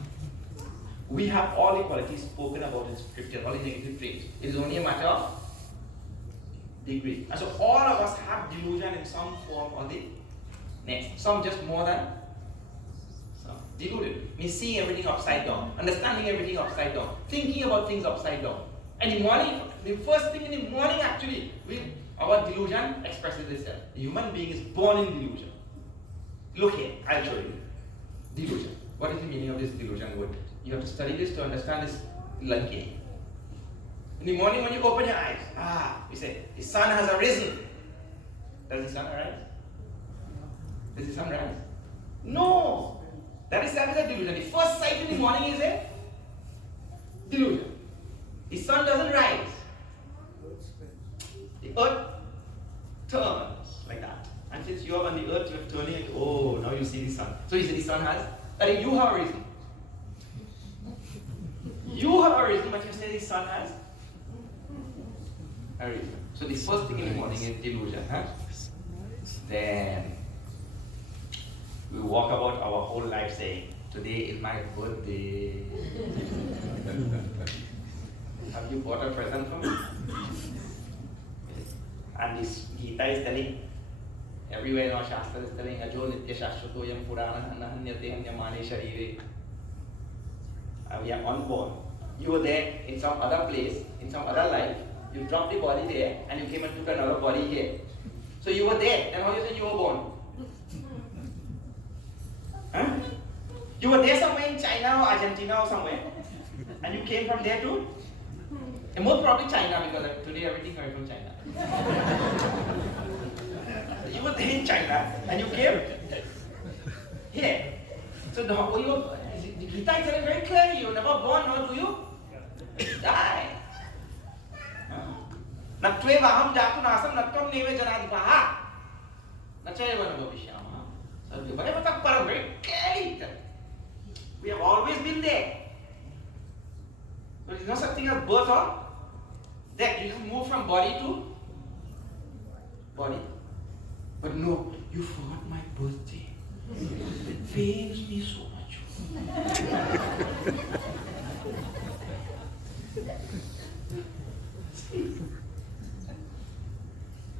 We have all the qualities spoken about in scripture, all the negative traits. It is only a matter of degrees. And so all of us have delusion in some form or the next. Some just more than some. Deluded means seeing everything upside down, understanding everything upside down, thinking about things upside down. And in the morning, the first thing in the morning actually, our delusion expresses itself. The human being is born in delusion. Look here, I'll show you. Delusion. What is the meaning of this delusion word? You have to study this to understand this Lankini. In the morning when you open your eyes, you say, the sun has arisen. Does the sun arise? Does the sun rise? No! That is a delusion. The first sight in the morning is a delusion. The sun doesn't rise. The earth turns like that. And since you are on the earth, you are turning it. Oh, now you see the sun. So you see the sun has, you have arisen. You have arisen, but you say the sun has arisen. So the first thing in the morning is delusion. Then we walk about our whole life saying, today is my birthday. Have you bought a present for me? And this Gita is telling, everywhere in our Shastra is telling, Ajo Nitya Shashwatoyam Purana Nahanyate Hanyamane Sharire. We are unborn. You were there in some other place, in some other life. You dropped the body there and you came and took another body here. So you were there, and how you said you were born? Huh? You were there somewhere in China or Argentina or somewhere, and you came from there too? And most probably China, because today everything comes from China. You were there in China and you came here. So the Gita is telling very clearly, you were never born, nor do you die. Natve vaham jatu nasam natvam neve janadipaha. Nachayeva nabhavishyama. So whatever tak param, very clearly. We have always been there. There is no such thing as birth or death. You just move from body to body. But no, you forgot my birthday. It pains me so much.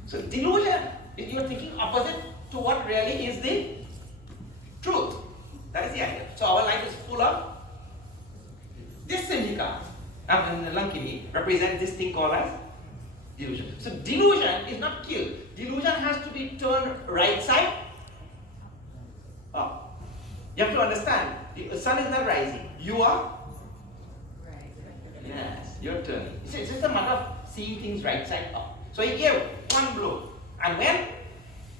So delusion is you are thinking opposite to what really is the truth. That is the idea. So our life is full of this Sindhika. Lankini represents this thing called as delusion. So delusion is not killed. Delusion has to be turned right side up. You have to understand, the sun is not rising. You are? Yes, you're turning. It's just a matter of seeing things right side up. So he gave one blow. And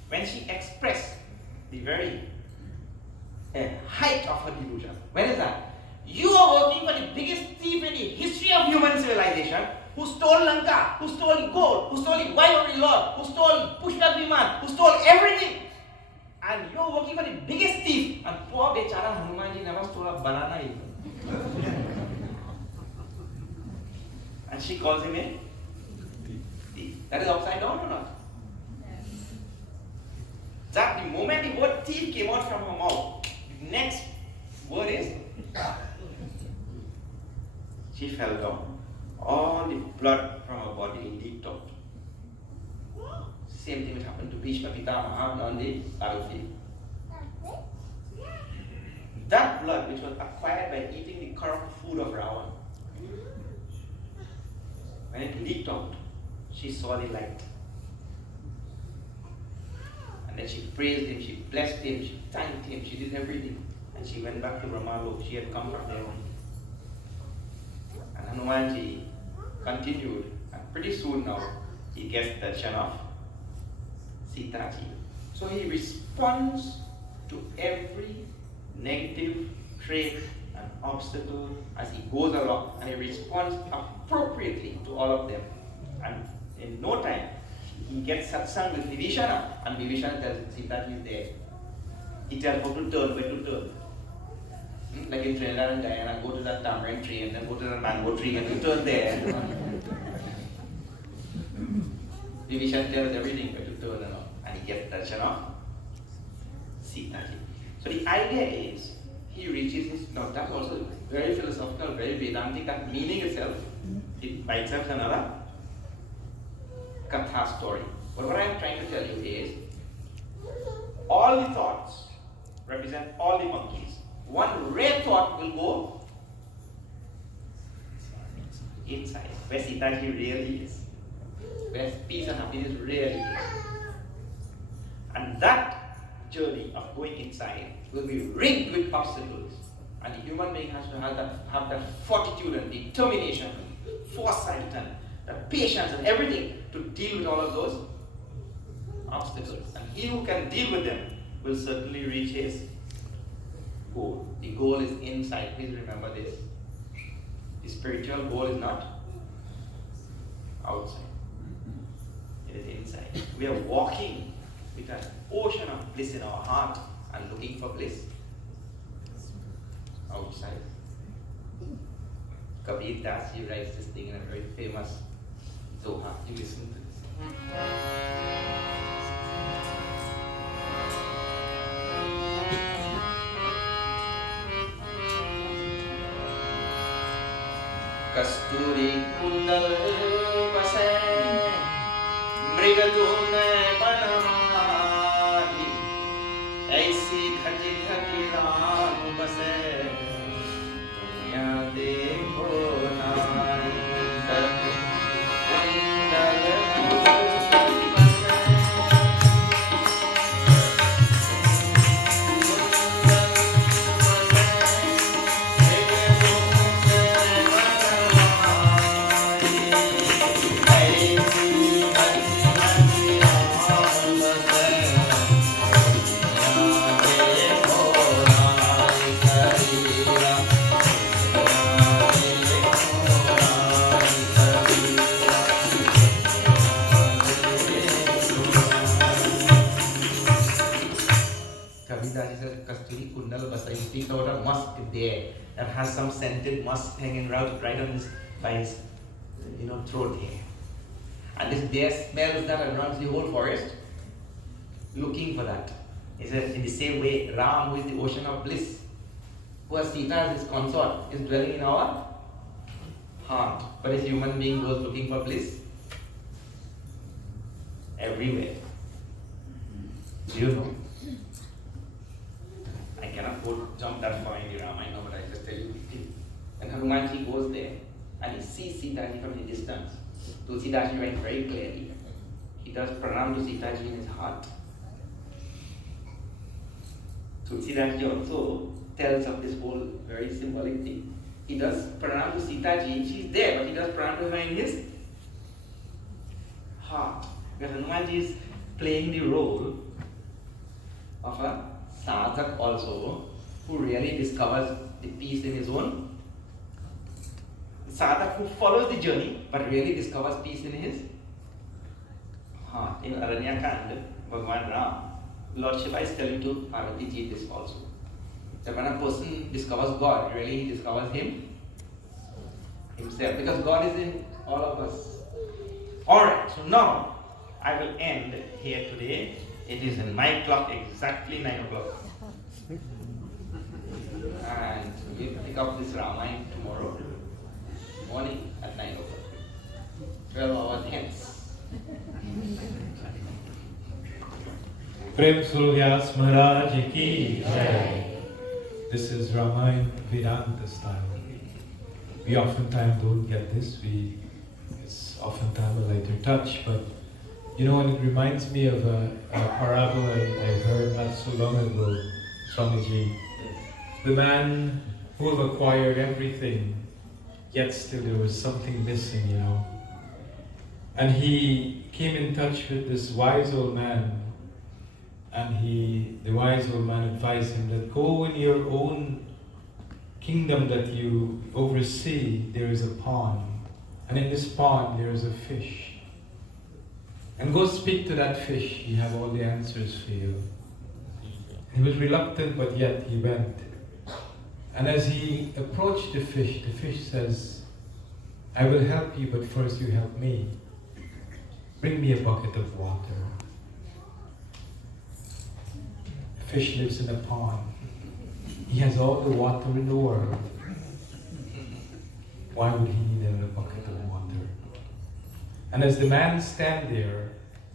when she expressed the very height of her delusion, when is that? You are working for the biggest thief in the history of human civilization, who stole Lanka, who stole gold, who stole the wife of the Lord, who stole Pushpak Viman, who stole everything. And you're working for the biggest thief. And poor Bechara Hanumanji never stole a banana even. And she calls him a thief. That is upside down or not? moment the word teeth came out from her mouth, the next word is she fell down. All the blood from her body leaked out. Same thing which happened to Bhishma Pitamaha on the battlefield. That blood which was acquired by eating the corrupt food of Ravana, when it leaked out, she saw the light. And then she praised him, she blessed him, she thanked him, she did everything. And she went back to Brahma. She had come from there only. And Hanumanji continued, and pretty soon now he gets darshan of Sitaji. So he responds to every negative trait and obstacle as he goes along, and he responds appropriately to all of them. And in no time, he gets satsang with Vibhishana, and Vibhishana tells Sitaji is there. He tells how to turn, where to turn. Like in Trinidad and Guyana, go to that tamarind tree and then go to the mango tree and you turn there. Vibhishana tells everything where to turn and he gets darshan of Sitaji. So the idea is, he reaches his, now that's also very philosophical, very Vedantic, that meaning itself, it by itself is another katha story. But what I'm trying to tell you is, all the thoughts represent all the monkeys. One rare thought will go inside, where Sitaji really is, where peace and happiness really is. And that journey of going inside will be rigged with obstacles. And the human being has to have that fortitude and determination, foresight and the patience and everything to deal with all of those obstacles. And he who can deal with them will certainly reach his goal. The goal is inside. Please remember this. The spiritual goal is not outside. It is inside. We are walking with an ocean of bliss in our heart and looking for bliss outside. Kabir Das, he writes this thing in a very famous doha. You listen to this. कस्तूरी कुंडल बसे मृगधूम बनमाली ऐसी घटी घटी राम बसे दुनिया देखो नारी that has some scented musk hanging right on his, by his, throat here. And this there smells that and runs the whole forest looking for that. He said, in the same way, Ram, who is the ocean of bliss, who has Sita as his consort, is dwelling in our heart. But a human being goes looking for bliss everywhere. Do you know? I cannot jump that far in the Rama, I know, but I just tell you. When Hanumanji goes there and he sees Sitaji from a distance, Tulsidaji writes very clearly. He does pranam to Sitaji in his heart. Tulsidaji also tells of this whole very symbolic thing. He does pranam to Sitaji, she's there, but he does pranam to her in his heart. Because Hanumanji is playing the role of a sadhak also, who really discovers the peace in his own. Sadhak who follows the journey, but really discovers peace in his heart. In Aranyakand, Bhagavan Ram, Lord Shiva is telling to Parvati Ji this also. That when a person discovers God, really he discovers himself. Because God is in all of us. Alright, so now I will end here today. It is in my clock exactly 9 o'clock. And we'll pick up this Ramayana tomorrow morning at 9 o'clock. 12 hours hence. Prem Suryas Maharaj Ki Jai. This is Ramayana Vedanta style. We oftentimes don't get this. It's oftentimes a lighter touch, but you know, and it reminds me of a parable I heard not so long ago, Swamiji. The man who have acquired everything, yet still there was something missing, you know. And he came in touch with this wise old man, and the wise old man advised him that go in your own kingdom that you oversee, there is a pond, and in this pond there is a fish. And go speak to that fish, he have all the answers for you. He was reluctant, but yet he went. And as he approached the fish says, I will help you, but first you help me. Bring me a bucket of water. The fish lives in a pond. He has all the water in the world. Why would he need another bucket of water? And as the man stand there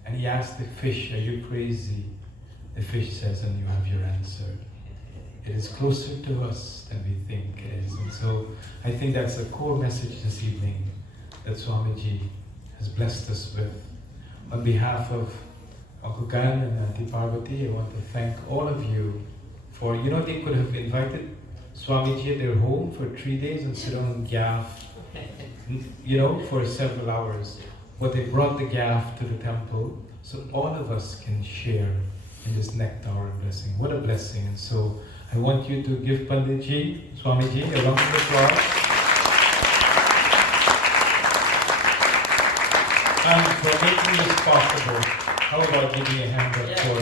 and he asks the fish, are you crazy? The fish says, and you have your answer. It is closer to us than we think it is. And so I think that's a core message this evening that Swamiji has blessed us with. On behalf of Uncle Gyaan and Auntie Parvati, I want to thank all of you for, you know, they could have invited Swamiji at their home for 3 days and sit on gaff, you know, for several hours. But they brought the gaff to the temple so all of us can share in this nectar and blessing. What a blessing. And so I want you to give Panditji, Swamiji, a round of applause. And for making this possible, how about giving a hand up for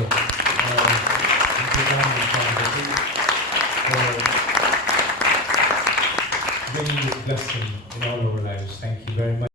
bringing this blessing in all our lives. Thank you very much.